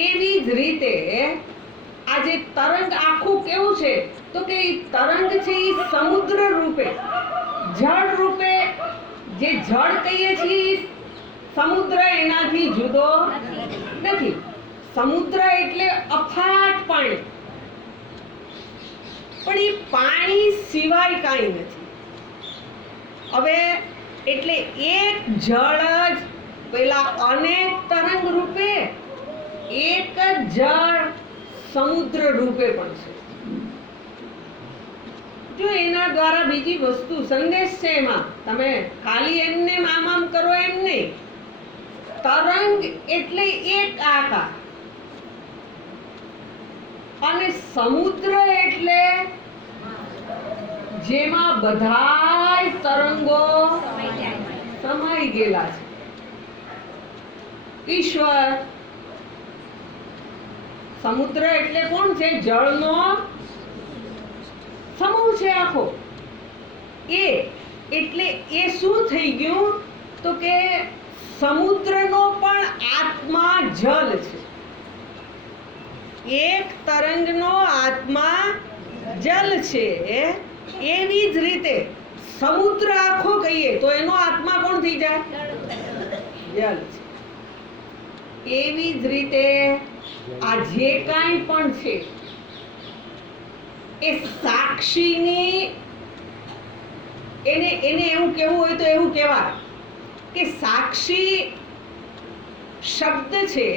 એવી જ રીતે આ જે તરંગ આખું કેવું છે તો કે તરંગ છે એ સમુદ્ર રૂપે, જળ રૂપે, જે જળ કહીએ છીએ સમુદ્ર એનાથી જુદો નથી. સમુદ્ર એટલે અફાટ પાણી, પણ એ પાણી સિવાય કાંઈ નથી. હવે એટલે એક જળ જ પેલા અનેક તરંગ રૂપે, એક જ જળ સમુદ્ર રૂપે પણ છે. જો એના દ્વારા બીજી વસ્તુ સંદેશ છે એમાં, તમે ખાલી એમને આમ કરો એમ નહીં. તરંગ એટલે એક આકાર અને સમુદ્ર એટલે જેમાં બધાય તરંગો સમાઈ ગયેલા છે. ઈશ્વર. સમુદ્ર એટલે કોણ છે? જળનો સમૂહ છે આખો. એટલે એ શું થઈ ગયું તો કે સમુદ્રનો પણ આત્મા જલ છે. એક તરંગનો આત્મા જલ છે. એવી જ રીતે સમુદ્ર આખો કહીએ તો એનો આત્મા કોણ થઈ જાય? જલ છે. એવી જ રીતે આ જે કાંઈ પણ છે એ સાક્ષીની, એને એવું કહેવું હોય તો એવું કહેવાય કે સાક્ષી શબ્દ છે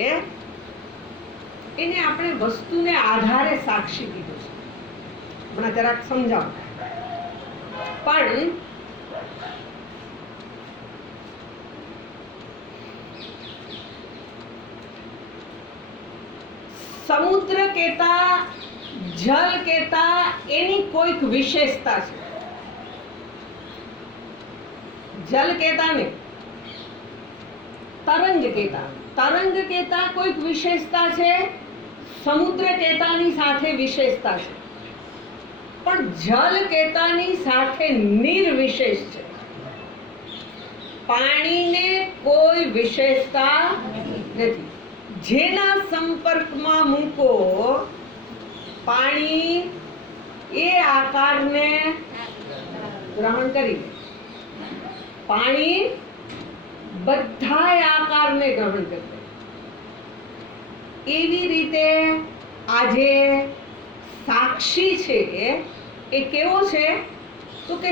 એને આપણે વસ્તુને આધારે સાક્ષી કીધું છે. હમણાં જરાક સમજાવું. પણ સમુદ્ર કેતા, જલ કેતા એની કોઈક વિશેષતા છે. જલ કેતા ને તરંગ કેતા કોઈક વિશેષતા છે, સમુદ્ર કેતાની સાથે વિશેષતા છે. પણ જલ કેતાની સાથે નિર્વિશેષ છે. પાણીને કોઈ વિશેષતા નથી. જેના સંપર્કમાં મૂકો પાણી એ આકારને ગ્રહણ કરી લે. પાણી બધાય આકારને ગ્રહણ કરે. એવી રીતે આજે સાક્ષી છે એ કેવો છે તો કે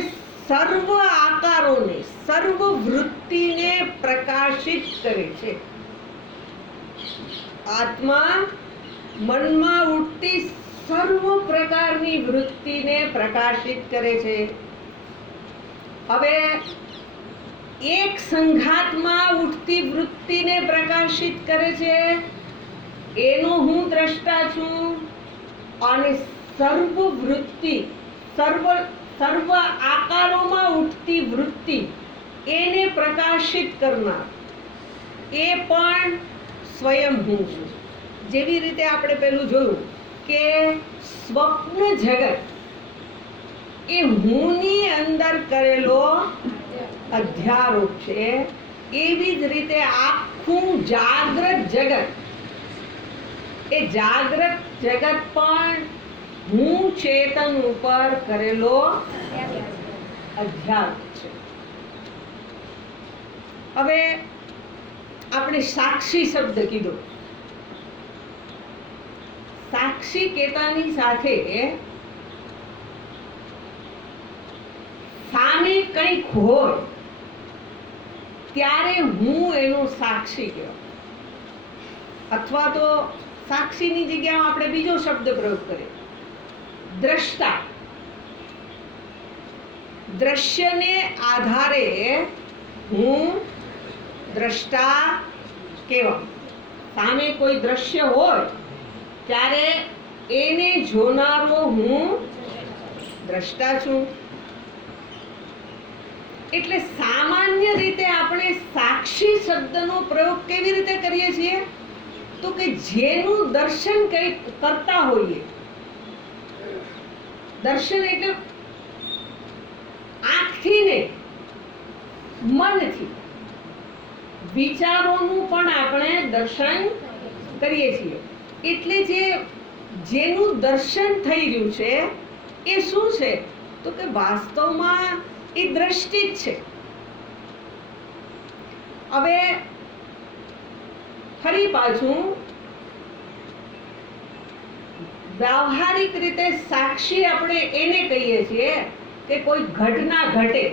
સર્વ આકારોને, સર્વ વૃત્તિને પ્રકાશિત કરે છે. આત્મા મનમાં ઉઠતી સર્વ પ્રકારની વૃત્તિને પ્રકાશિત કરે છે. હવે એક સંઘાતમાં ઉઠતી વૃત્તિને પ્રકાશિત કરે છે, એનો હું દ્રષ્ટા છું. અને સર્વ વૃત્તિ, સર્વ આકારોમાં ઉઠતી વૃત્તિ એને પ્રકાશિત કરનાર એ પણ સ્વયં હું છું. જેવી રીતે આપણે પેલું જોયું કે સ્વપ્ન જગત એ હુંની અંદર કરેલો અધ્યારોપ છે. એવી જ રીતે આખું જાગ્રત જગત, એ જાગ્રત જગત પણ હું ચેતન ઉપર કરેલો અધ્યારોપ છે. હવે આપણે સાક્ષી શબ્દ કીધો. સાક્ષી કેતાની સાથે સામે કંઈક હોય ત્યારે હું એનો સાક્ષી કહેવાય. અથવા તો સાક્ષીની જગ્યામાં આપણે બીજો શબ્દ પ્રયોગ કરીએ, દ્રષ્ટા. દ્રશ્યને આધારે હું દ્રષ્ટા કહેવાય. સામે કોઈ દ્રશ્ય હોય ત્યારે એને જોનારો હું દ્રષ્ટા છું. એટલે સામાન્ય રીતે આપણે સાક્ષી શબ્દનો પ્રયોગ કેવી રીતે કરીએ છીએ તો કે જેનું દર્શન કંઈક કરતા હોઈએ. દર્શન એટલે આંખથી ને મનથી, વિચારોનું પણ આપણે દર્શન કરીએ છીએ. એટલે જેનું દર્શન થઈ રહ્યું છે એ શું છે તો કે વાસ્તવમાં એ દ્રષ્ટિ જ છે. હવે ફરી પાછું વ્યવહારિક રીતે સાક્ષી આપણે એને કહીએ છીએ કે કોઈ ઘટના ઘટે,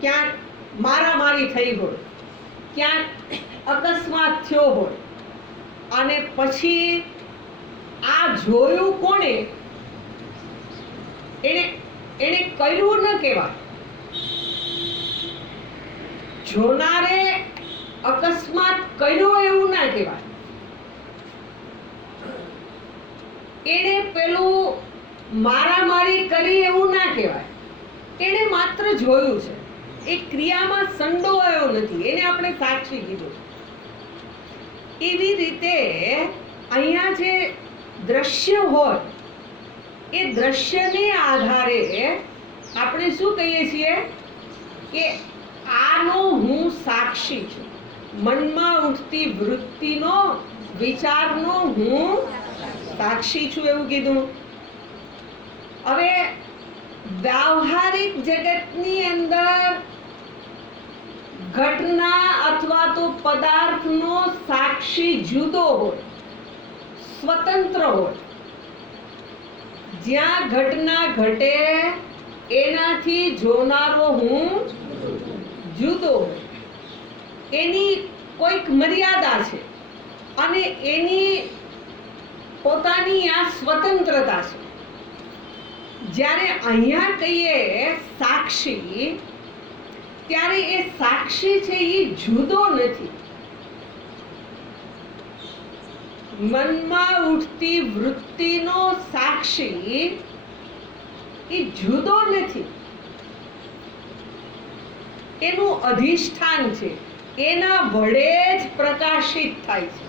ક્યાંક મારામારી થઈ હોય, ક્યાંક અકસ્માત થયો હોય અને પછી આ જોયું કોણે, એને કર્યું ન કહેવાય. જોનારે અકસ્માત કર્યો એવું ના કહેવાય. એને પેલું મારામારી કરી એવું ના કહેવાય. એને માત્ર જોયું છે, એ ક્રિયામાં સંડોવાયો નથી, એને આપણે સાક્ષી કીધું. એવી રીતે અહીંયા જે દ્રશ્ય હોય એ દ્રશ્યને આધારે આપણે શું કહીએ છીએ કે આનો હું સાક્ષી છું. મનમાં ઉઠતી વૃત્તિનો, વિચારનો હું સાક્ષી છું એવું કીધું. હવે વ્યાવહારિક જગતની અંદર ઘટના અથવા તો પદાર્થનો સાક્ષી જુદો હોય, સ્વતંત્ર હોય. જ્યાં ઘટના ઘટે એનાથી જોનારો હું જુદો હોય. એની કોઈક મર્યાદા છે અને એની પોતાની આ સ્વતંત્રતા છે. જ્યારે અહીંયા કહીએ સાક્ષી, ત્યારે એ સાક્ષી છે એ જુદો નથી. મનમાં ઉઠતી વૃત્તિનો સાક્ષી એ જુદો નથી. એનું અધિષ્ઠાન છે, એના વડે જ પ્રકાશિત થાય છે.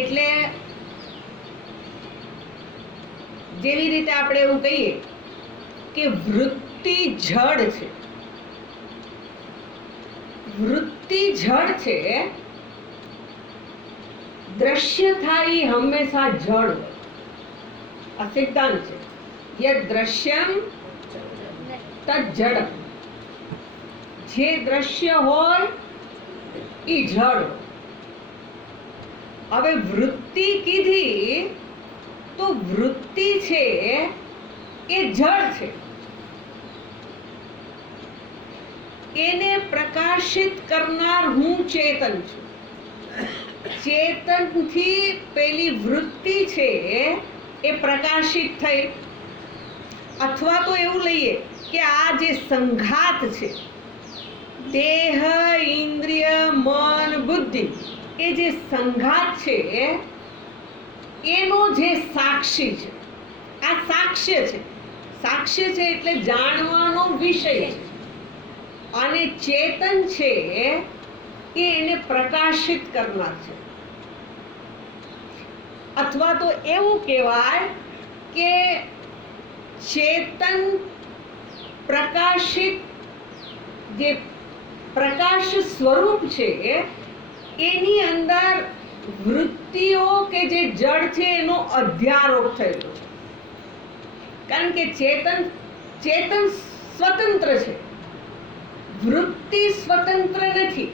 એટલે જેવી રીતે આપણે એવું કહીએ કે વૃત્તિ જડ છે. વૃત્તિ જડ છે, દ્રશ્ય થાય એ હંમેશા જડ હોય. આ સિદ્ધાંત છે. યદ દ્રશ્યમ તદ જડ. જે દ્રશ્ય હોય એ જડ હોય. હવે વૃત્તિ કીધી તો વૃત્તિ છે એ જડ છે. એને પ્રકાશિત કરનાર હું ચેતન છું. ચેતનથી પેલી વૃત્તિ છે એ પ્રકાશિત થઈ. અથવા તો એવું લઈએ કે આ જે સંઘાત છે, દેહ, ઇન્દ્રિય, મન, બુદ્ધિ, એ જે સંઘાત છે એનો જે સાક્ષી છે, આ સાક્ષ્ય છે. સાક્ષ્ય છે એટલે જાણવાનો વિષય છે. અને ચેતન છે એ એને પ્રકાશિત કરનાર છે. અથવા તો એવું કહેવાય કે ચેતન પ્રકાશિત, જે પ્રકાશ સ્વરૂપ છે એની અંદર વૃત્તિઓ કે જે જડ છે એનો અધ્યારોપ થયેલો છે. કારણ કે ચેતન સ્વતંત્ર છે, વૃત્તિ સ્વતંત્ર નથી.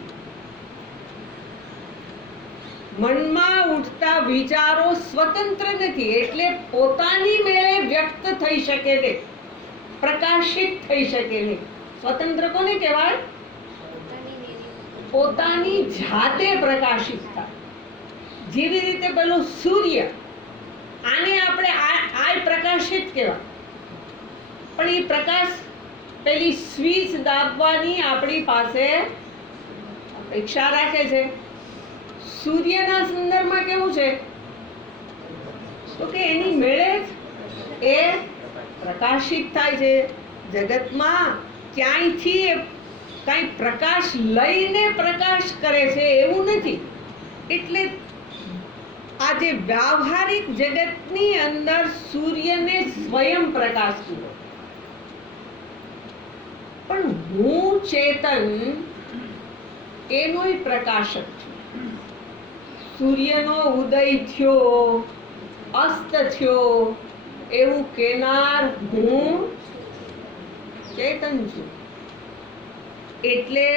મનમાં ઉઠતા વિચારો સ્વતંત્ર નથી, એટલે પોતાની મેળે વ્યક્ત થઈ શકે નહીં, પ્રકાશિત થઈ શકે નહીં. સ્વતંત્ર કોને કહેવાય? પોતાની જાતે પ્રકાશિત થાય. જેવી રીતે પેલું સૂર્ય, આને આપણે આ પ્રકાશિત કહેવાય, પણ એ પ્રકાશ પેલી સ્વિચ દાબવાની આપણી પાસે અપેક્ષા રાખે છે. સૂર્યના સંદર્ભમાં કેવું છે તો કે એની મેળે જ એ પ્રકાશિત થાય છે. જગતમાં ક્યાંયથી કઈ પ્રકાશ લઈને પ્રકાશ કરે છે એવું નથી. એટલે આ જે વ્યાવહારિક જગતની અંદર સૂર્યને સ્વયં પ્રકાશ કર્યો, પણ હું ચેતન એનોય પ્રકાશક છું. સૂર્યનો ઉદય થયો, અસ્ત થયો એવું કહેનાર હું ચેતન છું. એટલે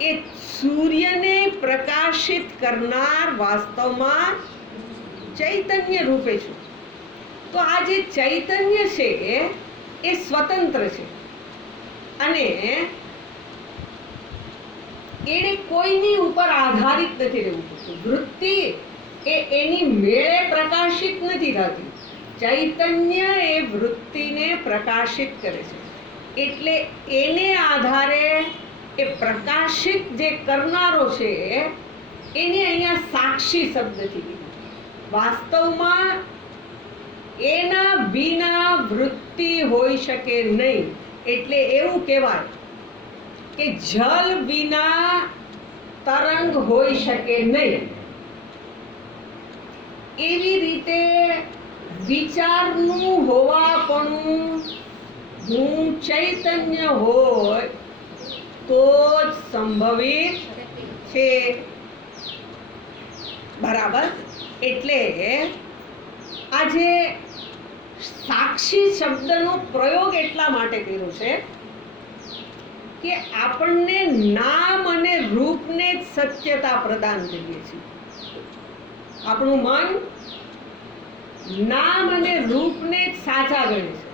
એ સૂર્યને પ્રકાશિત કરનાર વાસ્તવમાં ચૈતન્ય રૂપે છું. તો આ જે ચૈતન્ય છે એ સ્વતંત્ર છે અને એને કોઈની ઉપર આધારિત નથી રહેવું પડતું. વૃત્તિ એ એની મેળે પ્રકાશિત નથી થતી. ચૈતન્ય એ વૃત્તિને પ્રકાશિત કરે છે. એટલે એને આધારે એ પ્રકાશિત જે કરનારો છે એને અહીંયા સાક્ષી શબ્દથી કીધું. વાસ્તવમાં એના વિના વૃત્તિ હોઈ શકે નહીં. એટલે એવું કહેવાય કે જલ વિના તરંગ હોઈ શકે નહીં. એવી રીતે વિચારનું હોવાપણું હું ચૈતન્ય હોય તો જ સંભવિત છે. બરાબર. એટલે આજે સાક્ષી શબ્દનો પ્રયોગ એટલા માટે કર્યો છે કે આપણને નામ અને રૂપને જ સત્યતા પ્રદાન કરીએ છીએ. આપણું મન નામ અને રૂપને જ સાચા ગણે છે.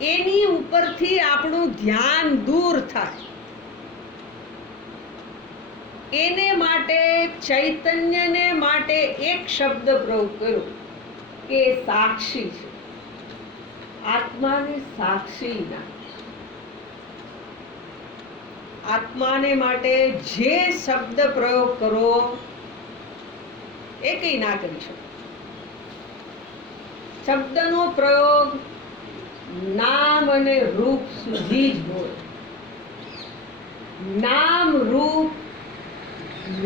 એની ઉપરથી આપણું ધ્યાન દૂર થાય, એને માટે ચૈતન્યને માટે એક શબ્દ પ્રયોગ કર્યો કે સાક્ષી છે. આત્માને સાક્ષી ના, આત્માને માટે જે શબ્દ પ્રયોગ કરો એ કઈ ના કરી શકો. શબ્દનો પ્રયોગ નામ અને રૂપ સુધી જ હોય. નામ રૂપ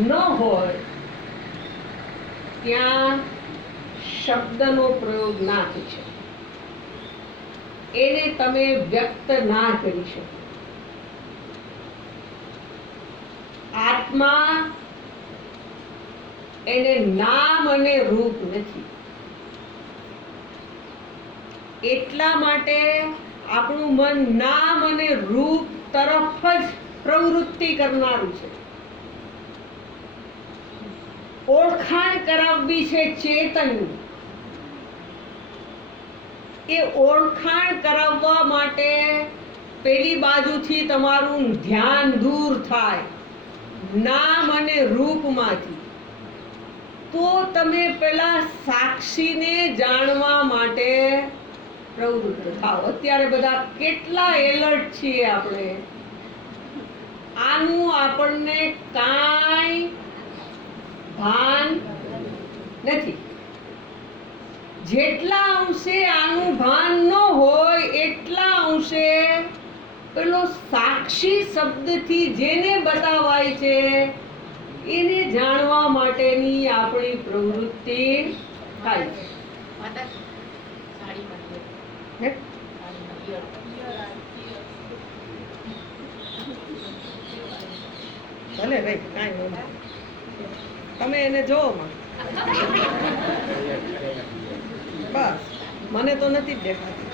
ન હોય ત્યાં શબ્દનો પ્રયોગ ના થઈ શકે, એને તમે વ્યક્ત ના કરી શકો. આત્મા એને નામ અને રૂપ નથી. એટલા માટે આપણું મન નામ અને રૂપ તરફ જ પ્રવૃત્તિ કરનારું છે. ઓળખાણ કરાવવી છે ચેતનની. એ ઓળખાણ કરાવવા માટે પેલી બાજુથી તમારું ધ્યાન દૂર થાય નામ અને રૂપમાંથી, તો તમે પેલા સાક્ષીને જાણવા માટે પ્રવૃત્ત થાવ. અત્યારે બધા કેટલા એલર્ટ છીએ આપણે, આનું આપણને કાંઈ ભાન નથી. જેટલા અંશે આનું ભાન ન હોય એટલા અંશે પેલો સાક્ષી શબ્દથી જેને બતાવાય છે એને જાણવા માટેની આપણી પ્રવૃત્તિ થાય છે. ભલે ભાઈ કાંઈ નહીં, તમે એને જોવો માં. બસ મને તો નથી જ દેખાતી.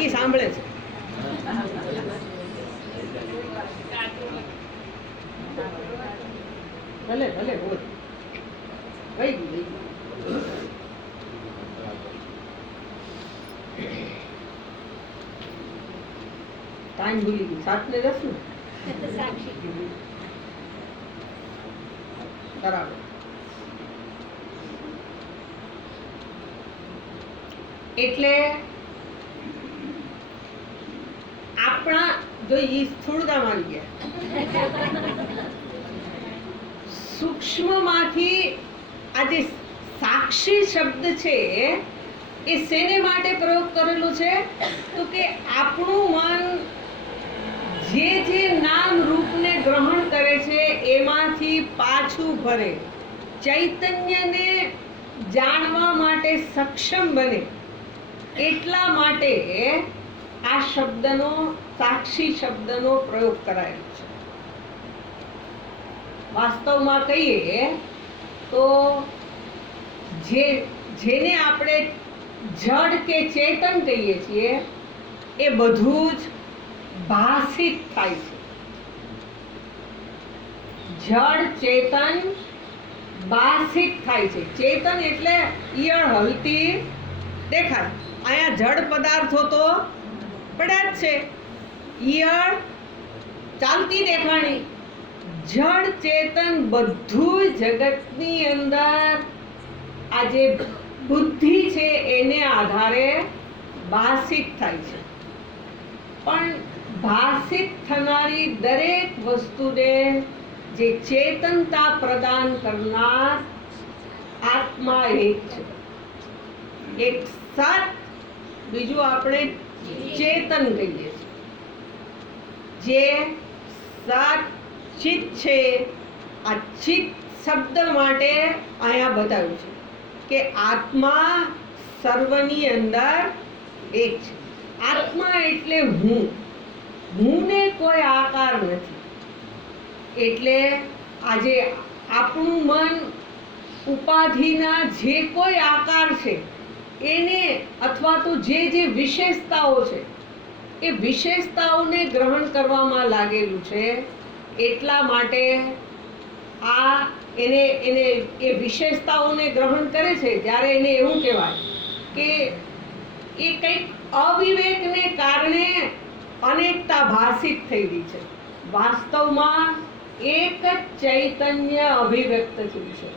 ઈ સાંભળે છે. ભલે ભલે બોલ. વહી ગઈ. ટાઈમ ભૂલી ગઈ. 7 ને 10 ને બરાબર. એટલે આપણા જો ઈ સ્થૂળતામાં આવી ગયા, સૂક્ષ્મમાંથી આ જે સાક્ષી શબ્દ છે એ શેને માટે પ્રયોગ કરેલો છે? તો કે આપણું મન જે જે નામ રૂપને ગ્રહણ કરે છે એમાંથી પાછું ભરે, ચૈતન્યને જાણવા માટે સક્ષમ બને. એટલા માટે આ શબ્દનો, સાક્ષી શબ્દનો પ્રયોગ કરાયેલો છે. વાસ્તવમાં કહીએ તો જેને આપણે જડ કે ચેતન કહીએ છીએ એ બધું જ ભાષિત થાય છે. જડ ચેતન ભાષિત થાય છે. ચેતન એટલે ઈયળ હલતી દેખાય. અહીંયા જડ પદાર્થો તો પડ્યા જ છે. ઈયળ ચાલતી દેખાણી. જડ ચેતન બધું જગતની અંદર આ જે બુદ્ધિ છે એને આધારે ભાષિત થાય છે. પણ ભાષિત થનારી દરેક વસ્તુને જે ચેતનતા પ્રદાન કરનાર આત્મા એક છે. એક સત, બીજું આપણે ચેતન કહીએ છીએ. જે સત ચિત્ત છે, આ ચિત્ત શબ્દ માટે અહીંયા બતાવ્યું છે કે આત્મા સર્વની અંદર એક છે. આત્મા એટલે હું. હુંને કોઈ આકાર નથી. એટલે આજે આપણું મન ઉપાધિના જે કોઈ આકાર છે એને, અથવા તો જે જે વિશેષતાઓ છે એ વિશેષતાઓને ગ્રહણ કરવામાં લાગેલું છે. એટલા માટે આ એને એ વિશેષતાઓને ગ્રહણ કરે છે. જ્યારે એને એવું કહેવાય કે એ કંઈક અવિવેકને કારણે અનેકતા ભાષિત થયેલી છે. વાસ્તવમાં એક જ ચૈતન્ય અભિવ્યક્ત થયું છે.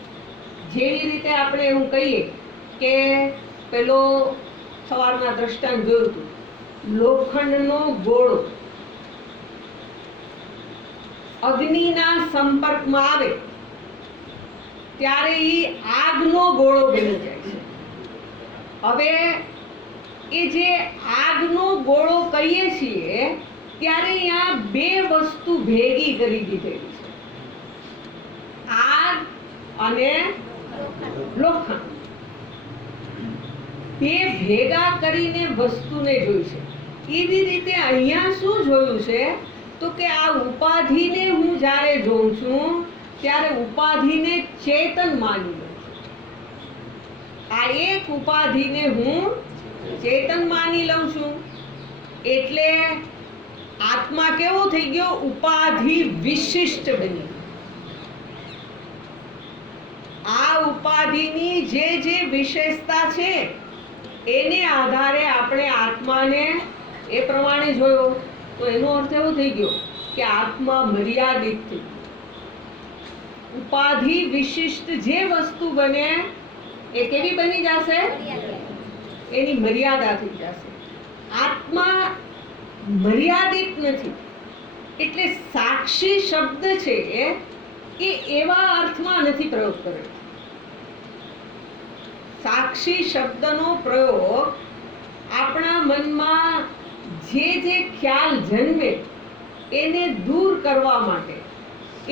જેવી રીતે આપણે એવું કહીએ કે પેલો સવારના દ્રષ્ટાંત જોયું હતું, લોખંડનો ગોળો અગ્નિના સંપર્કમાં આવે ત્યારે એ આગનો ગોળો બની જાય છે. હવે એ જે આગનો ગોળો કહીએ છીએ ત્યારે અહીંયા બે વસ્તુ ભેગી કરી દીધેલી છે, આગ અને લોખંડ. બે ભેગા કરીને વસ્તુને જોઈ છે. એવી રીતે અહીંયા શું જોયું છે તો કે આ ઉપાધિને હું જ્યારે જોઉં છું ત્યારે ઉપાધિને ચેતન માની લઉં છું. આ એક ઉપાધિને હું ચેતન માની લઉં છું. એટલે આત્મા કેવો થઈ ગયો? ઉપાધિ વિશિષ્ટ બની. આ ઉપાધિની જે જે વિશેષતા છે એને આધારે આપણે આત્માને એ પ્રમાણે જોયો, તો એનો અર્થ એવો થઈ ગયો કે આત્મા મર્યાદિત થઈ ગયો. ઉપાધિ વિશિષ્ટ જે વસ્તુ બને એ કેવી બની જશે? એની મર્યાદા થઈ જશે. આત્મા મર્યાદિત નથી. એટલે સાક્ષી શબ્દ છે એ એવા અર્થમાં નથી પ્રયોગ કર્યો. સાક્ષી શબ્દનો પ્રયોગ આપણા મનમાં જે જે ખ્યાલ જન્મે એને દૂર કરવા માટે,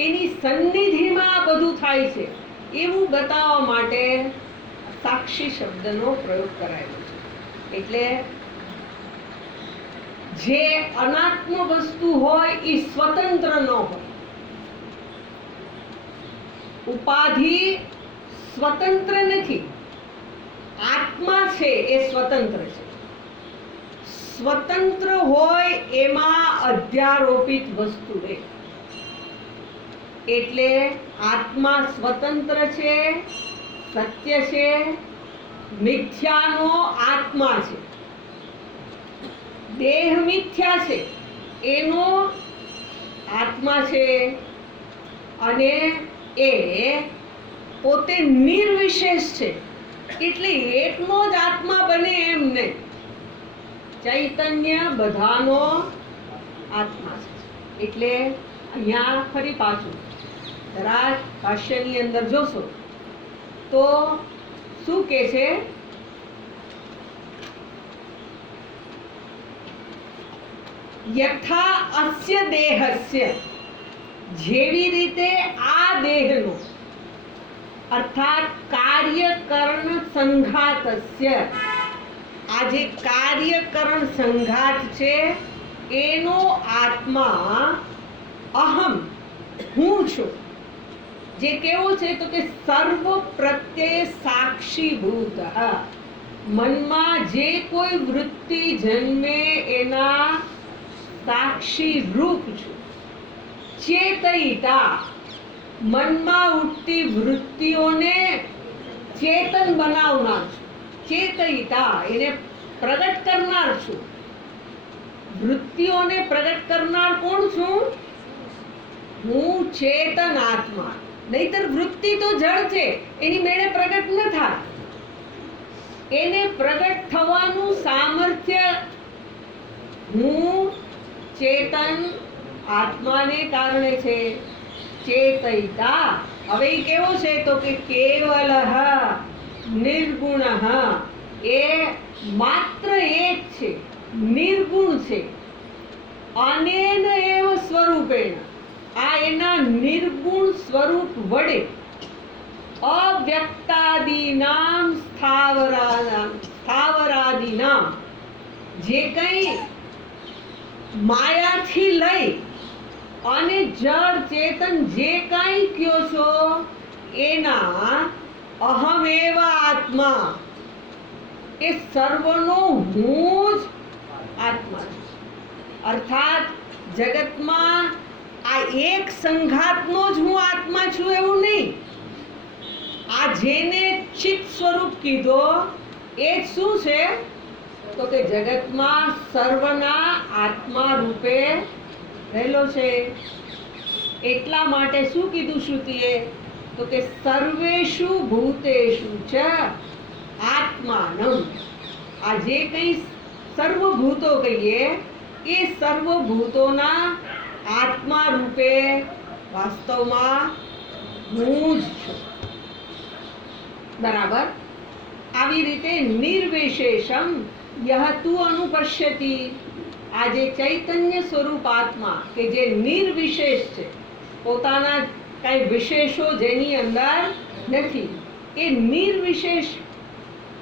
એની સન્નિધિમાં આ બધું થાય છે એવું બતાવવા માટે સાક્ષી શબ્દનો પ્રયોગ કરાયેલો છે. એટલે જે અનાત્મ વસ્તુ હોય એ સ્વતંત્ર ન હોય. ઉપાધિ સ્વતંત્ર નથી, આત્મા છે એ સ્વતંત્ર છે. સ્વતંત્ર હોય એમાં અધ્યારોપિત વસ્તુ રહે. એટલે આત્મા સ્વતંત્ર છે, સત્ય છે, મિથ્યાનો આત્મા છે. દેહ મિથ્યા છે એનો આત્મા છે, અને એ પોતે નિર્વિશેષ છે. એટલે એકનો જ આત્મા બને એમ નહીં. ચૈતન્ય બધાનો આત્મા છે. એટલે અહીંયા ફરી પાછું જરા ભાષ્યની અંદર જોશો તો શું કે છે? યથા અસ્ય દેહસ્ય, જેવી રીતે આ દેહનો અર્થાત કાર્યકરણ સંઘાતસ્ય, આ જે કાર્યકરણ સંઘાત છે એનો આત્મા અહમ, હું છું, જે કેવો છે તો કે સર્વ પ્રત્યે સાક્ષીભૂત. મનમાં જે કોઈ વૃત્તિ જન્મે એના સાક્ષી રૂપ છું. ચેતયિતા, મનમાં ઉઠતી વૃત્તિઓને ચેતન બનાવનાર છું. ચેતયિતા, એને પ્રગટ કરનાર છું. વૃત્તિઓને પ્રગટ કરનાર કોણ છું? હું ચેતન આત્મા. નહીતર વૃત્તિ તો જળ છે, એની મેળે પ્રગટ ન થાય. એને પ્રગટ થવાનું સામર્થ્ય હું ચેતન આત્માને કારણે છે. ચેતયિતા, હવે એ કેવો છે તો કે કેવલ નિર્ગુણ, એ માત્ર એક છે, નિર્ગુણ છે. અનેન એવ સ્વરૂપેણ, આ એના નિર્ગુણ સ્વરૂપ વડે અવ્યક્તાદિનામ સ્થાવરાદિનામ, જે કંઈ માયાથી લઈ અને જળ ચેતન જે કાંઈ કયો છો એના અહમેવ આત્મા, એ સર્વનો હું જ આત્મા છું. અર્થાત જગતમાં આ એક સંઘાતનો જ હું આત્મા છું એવું નહીં. આ જેને ચિત્ત સ્વરૂપ કીધો એ શું છે? તો કે જગતમાં સર્વના આત્મા રૂપે રહેલો છે. એટલા માટે શું કીધું શ્રુતિએ? તો કે સર્વેષુ ભૂતેષુ ચ આત્માનમ. આ જે કંઈ સર્વભૂતો કહીએ એ સર્વભૂતોના આત્મા રૂપે વાસ્તવમાં હું જ છું. બરાબર. આવી રીતે નિર્વિશેષમ યહ તુ અનુપશ્યતિ. આ જે ચૈતન્ય સ્વરૂપ આત્મા કે જે નિર્વિશેષ છે, પોતાના કઈ વિશેષો જેની અંદર નથી, એ નિર્વિશેષ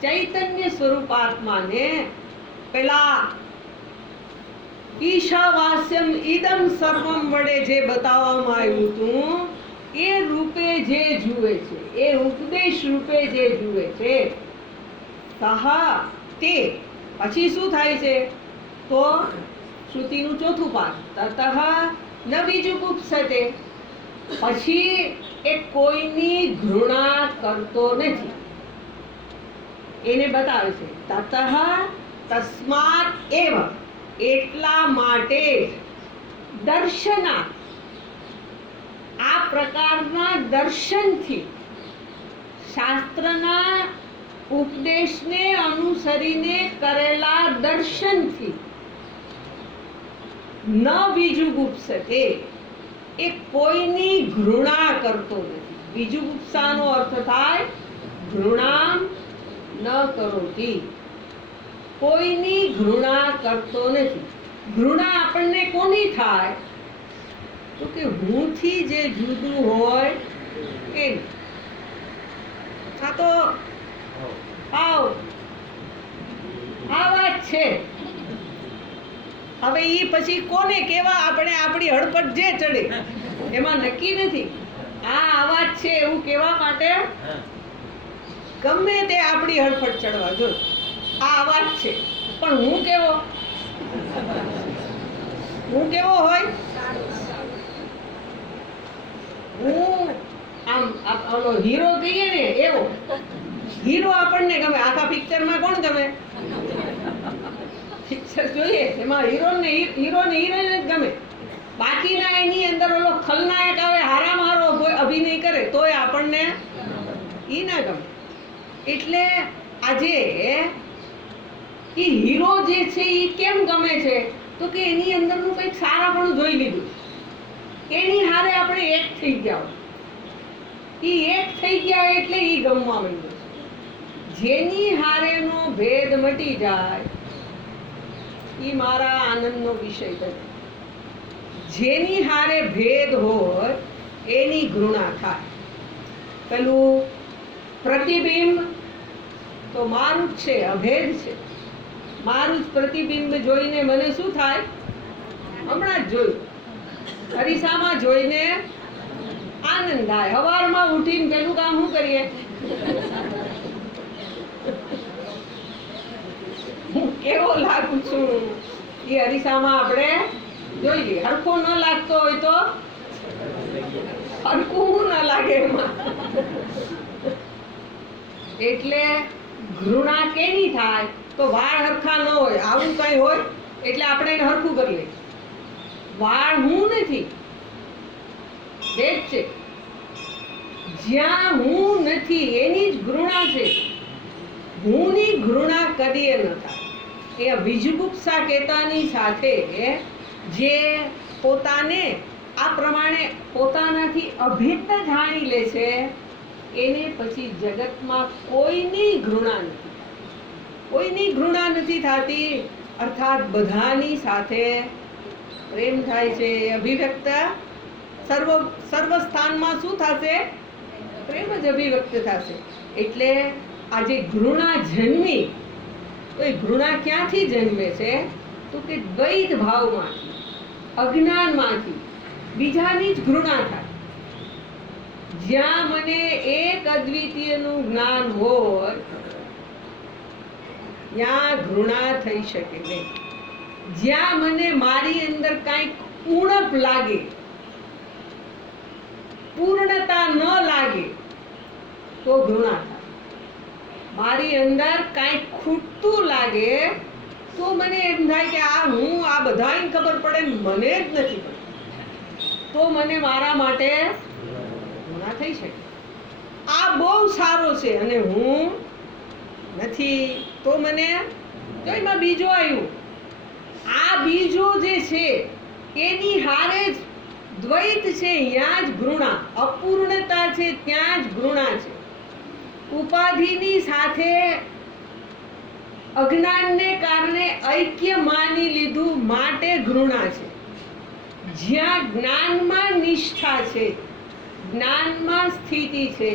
ચૈતન્ય સ્વરૂપ આત્માને પેલા ઈશાવાસ્યમ ઇદમ સર્વમ વડે જે બતાવવામાં આવ્યું હતું એ રૂપે જે જુએ છે, એ ઉપદેશ રૂપે જે જુએ છે, સહ તે પછી શું થાય છે? તો શ્રુતિનું ચોથું પાદ, તતઃ ન વિજુગુપ્સતે. પછી એ કોઈની ઘૃણા કરતો નથી. એને બતાવે છે તતઃ તસ્માત એવ, એટલા માટે દર્શના, આ પ્રકારના દર્શનથી, શાસ્ત્રના ઉપદેશને અનુસરીને કરેલા દર્શનથી ન વિજુગુપ્સતે, એ કોઈની ઘૃણા કરતો નથી. વિજુગુપ્સાનો અર્થ થાય ઘૃણા ન કરોતિ, કોઈની ઘૃણા કરતો નથી. ઘૃણા આપણને કોની થાય? તો કે હુંથી જે જુદું હોય એ. આ તો આવ આ વાત છે. હવે ઈ પછી કોને કેવા આપણે આપણી હડપટ જે ચડે એમાં નક્કી નથી. આ અવાજ છે એવું કહેવા માટે ગમે તે આપણી હડપટ ચડવા જો આ અવાજ છે, પણ હું કેવો હોય? હું આમ ઓલો હીરો કહીએ ને એવો હીરો આપણને ગમે. આખા પિક્ચરમાં કોણ ગમે? પિક્ચર જોઈએ એમાં હીરો ને હિરોઈન જ ગમે. બાકીના એની અંદર ઓલો ખલનાયક આવે હારામાં હારો અભિનય કરે તોય આપણને ઈ ના ગમે. એટલે આજે ઈ હીરો જે છે ઈ કેમ ગમે છે? તો કે એની અંદરનું કંઈક સારાપણું જોઈ લીધું, એની હારે આપણે એક થઈ ગયા. ઈ એક થઈ ગયા એટલે ઈ ગમવા માંડ્યું. જેની હારેનો ભેદ મટી જાય ઈ મારા આનંદનો વિષય બને. જેની હારે ભેદ હોય એની ઘૃણા થાય. પેલું પ્રતિબિંબ તો મારું જ છે, અભેદ છે. મારું જ પ્રતિબિંબ જોઈને મને શું થાય? હમણાં જ જોયું, અરીસામાં જોઈને આનંદ થાય. સવારમાં ઉઠીને પેલું કામ શું કરીએ? હું કેવો લાગુ છું એ અરીસામાં આપણે જોઈ લઈએ. હરખો ન લાગતો હોય તો હરખું ન લાગે એમાં. એટલે ઘૃણા કેની થાય? તો વાળ હરખા ન હોય, આવું કઈ હોય એટલે આપણે એને હરખું કરી લઈએ. વાળ હું નથી, એ જ છે. જ્યાં હું નથી એની જ ઘૃણા છે. હુંની ઘૃણા કદીએ ન થાય. એ વિજુગુપ્સા કહેતાની સાથે જે પોતાને આ પ્રમાણે પોતાનાથી અભિન્ન જાણી લે છે એને પછી જગતમાં કોઈની ઘૃણા નથી, કોઈની ઘૃણા નથી થતી. અર્થાત બધાની સાથે પ્રેમ થાય છે, અભિવ્યક્ત સર્વ સ્થાનમાં શું થશે? પ્રેમ જ અભિવ્યક્ત થશે. એટલે આજે ઘૃણા જન્મી તો એ ઘૃણા ક્યાંથી જન્મે છે? તો કે દ્વૈત ભાવમાંથી, અજ્ઞાનમાંથી બીજાની જ ઘૃણા થાય. જ્યાં મને એક અદ્વિતીયનું જ્ઞાન હોય ત્યાં ઘૃણા થઈ શકે નહીં. જ્યાં મને મારી અંદર કાંઈક ઉણપ લાગે, પૂર્ણતા ન લાગે તો ઘૃણા થાય. મારી અંદર કાંઈક ખૂટતું લાગે તો મને એમ થાય કે આ બધાને ખબર પડે ને મને જ નથી પડતી, તો મને મારા માટે ગુનાહ થઈ શકે. આ બહુ સારો છે અને હું નથી, તો મને જો એમાં બીજો આવ્યું. આ બીજો જે છે એની હારે જ દ્વૈત છે, ત્યાં જ ઘૃણા, અપૂર્ણતા છે ત્યાં જ ઘૃણા છે. ઉપાધિની સાથે અજ્ઞાનને કારણે ઐક્ય માની લીધું માટે ઘૃણા છે. જ્યાં જ્ઞાનમાં નિષ્ઠા છે, જ્ઞાનમાં સ્થિતિ છે,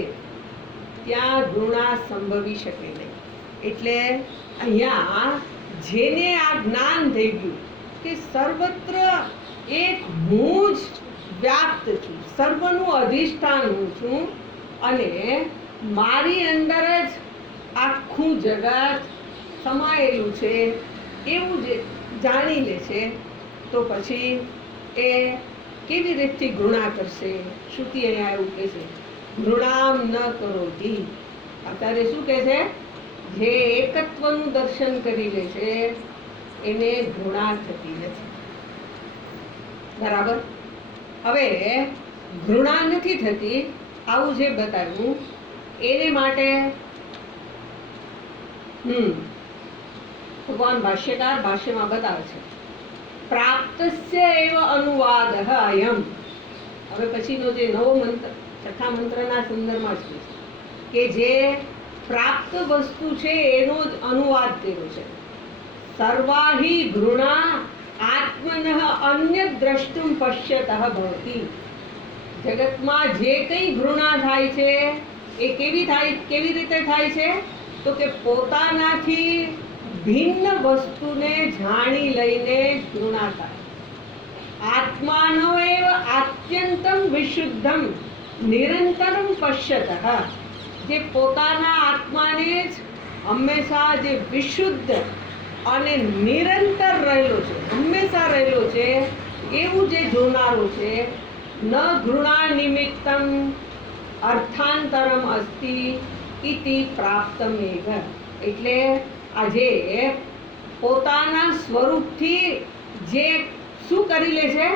ત્યાં ઘૃણા સંભવી શકે નહીં. એટલે અહીંયા જેને આ જ્ઞાન થઈ ગયું કે સર્વત્ર એક હું જ વ્યાપ્ત છું, સર્વનું અધિષ્ઠાન હું છું અને મારી અંદર જ આખું જગત સમાયેલું છે, એવું જે જાણી લે છે, તો પછી એ કેવી રીતથી ઘૃણા કરશે? શ્રુતિ અહીંયા એવું કહે છે, ઘૃણામ ન કરોતિ. અત્યારે શું કહે છે? જે એકત્વનું દર્શન કરી લે છે એને ઘૃણા થતી નથી. બરાબર? હવે ઘૃણા નથી થતી આવું જે બતાવ્યું એને માટે ભગવાન ભાષ્યકાર ભાષ્યમાં બતાવે છે, પ્રાપ્તસ્ય એવ અનુવાદઃ અયમ. હવે પછીનો જે નવો મંત્ર, છઠ્ઠા મંત્રના સંદર્ભમાં છે કે જે પ્રાપ્ત વસ્તુ છે એનો જ અનુવાદ કર્યો છે. સર્વાહી ઘૃણા આત્મનઃ અન્ય દ્રષ્ટુમ પશ્યતઃ ભવતિ. જગતમાં જે કંઈ ઘૃણા થાય છે એ કેવી રીતે થાય છે? તો કે પોતાનાથી ભિન્ન વસ્તુને જાણી લઈને ઘૃણા થાય. આત્માનો એવ આત્યંતમ વિશુદ્ધમ નિરંતરમ પશ્યતઃ. જે પોતાના આત્માને જ હંમેશા જે વિશુદ્ધ અને નિરંતર રહેલો છે, હંમેશા રહેલો છે, એવું જે જોનારો છે. ન ઘૃણા નિમિત્તમ અર્થાંતરમ અસ્તિ ઇતિ પ્રાપ્તમેવ. એટલે આજે પોતાના સ્વરૂપથી જે શું કરી લે છે?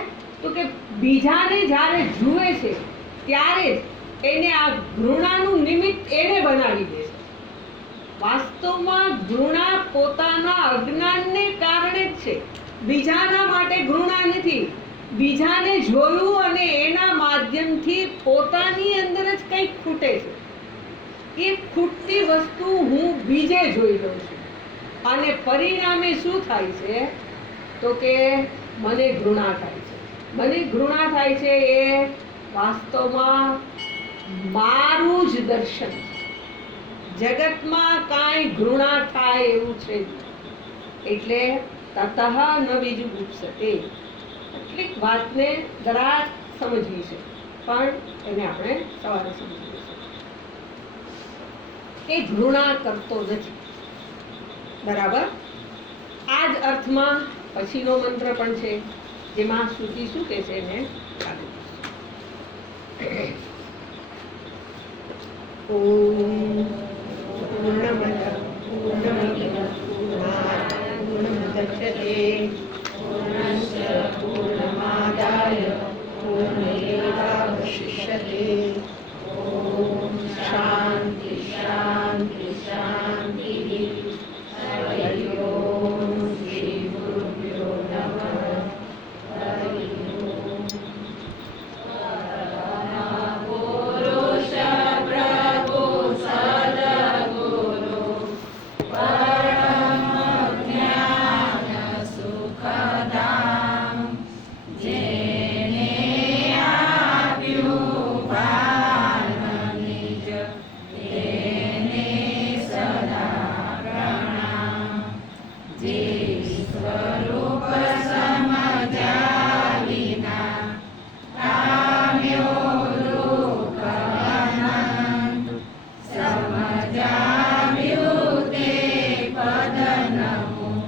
તો કે બીજાને જ્યારે જુએ છે ત્યારે એને આ ઘૃણાનું નિમિત્ત એને બનાવી દે છે. વાસ્તવમાં ઘૃણા પોતાના અજ્ઞાનને કારણે જ છે, બીજાના માટે ઘૃણા નથી. બીજાને જોયું અને એના માધ્યમથી પોતાની અંદર જ કંઈક ખૂટે છે. એ ખૂટતી વસ્તુ હું બીજે જોઈ લઉં છું અને પરિણામે શું થાય છે? તો કે મને ઘૃણા થાય છે. મને ઘૃણા થાય છે એ વાસ્તવમાં મારું જ દર્શન છે. જગતમાં કાંઈ ઘૃણા થાય એવું છે એટલે તતઃ ન બીજું ગુપ્સતે. કેટલીક વાતને જરાક સમજવી છે, પણ એને આપણે સવારે સમજવી છે. એ ઘૃણા કરતો નથી. બરાબર? આ જ અર્થમાં પછીનો મંત્ર પણ છે જેમાં શ્રુતિ શું કહે છે એને ચાલુ. ઓમ પૂર્ણમદ પૂર્ણમિદં પૂર્ણાત પૂર્ણમુદચ્યતે પૂર્ણસ્ય પૂર્ણમાદાય પૂર્ણમેવાવશિષ્યતે. ઓમ શાંતિ શાંતિ શાંતિ. હરિ ઓમ શ્રી ગુરુભ્યો નમઃ. હરિ ઓમ. પુરુષ પ્રભુ સદગુરુ પરમ જ્ઞાન સુખધામ. જેને આપ્યું ભાન નિજ તેને સદા પ્રણામ. જે સ્વરૂપ સમજ્યા વિના કામ્યો લોક અનંત. સમજાવ્યું તે પદ નમું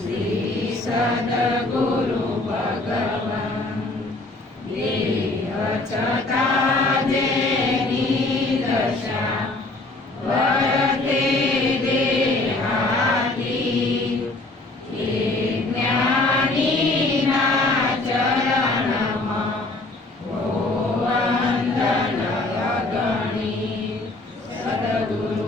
શ્રી સદગુરુ ભગવાન. દેહ છતાં જેની દશા વર્તે દેહાતી સદગુરુ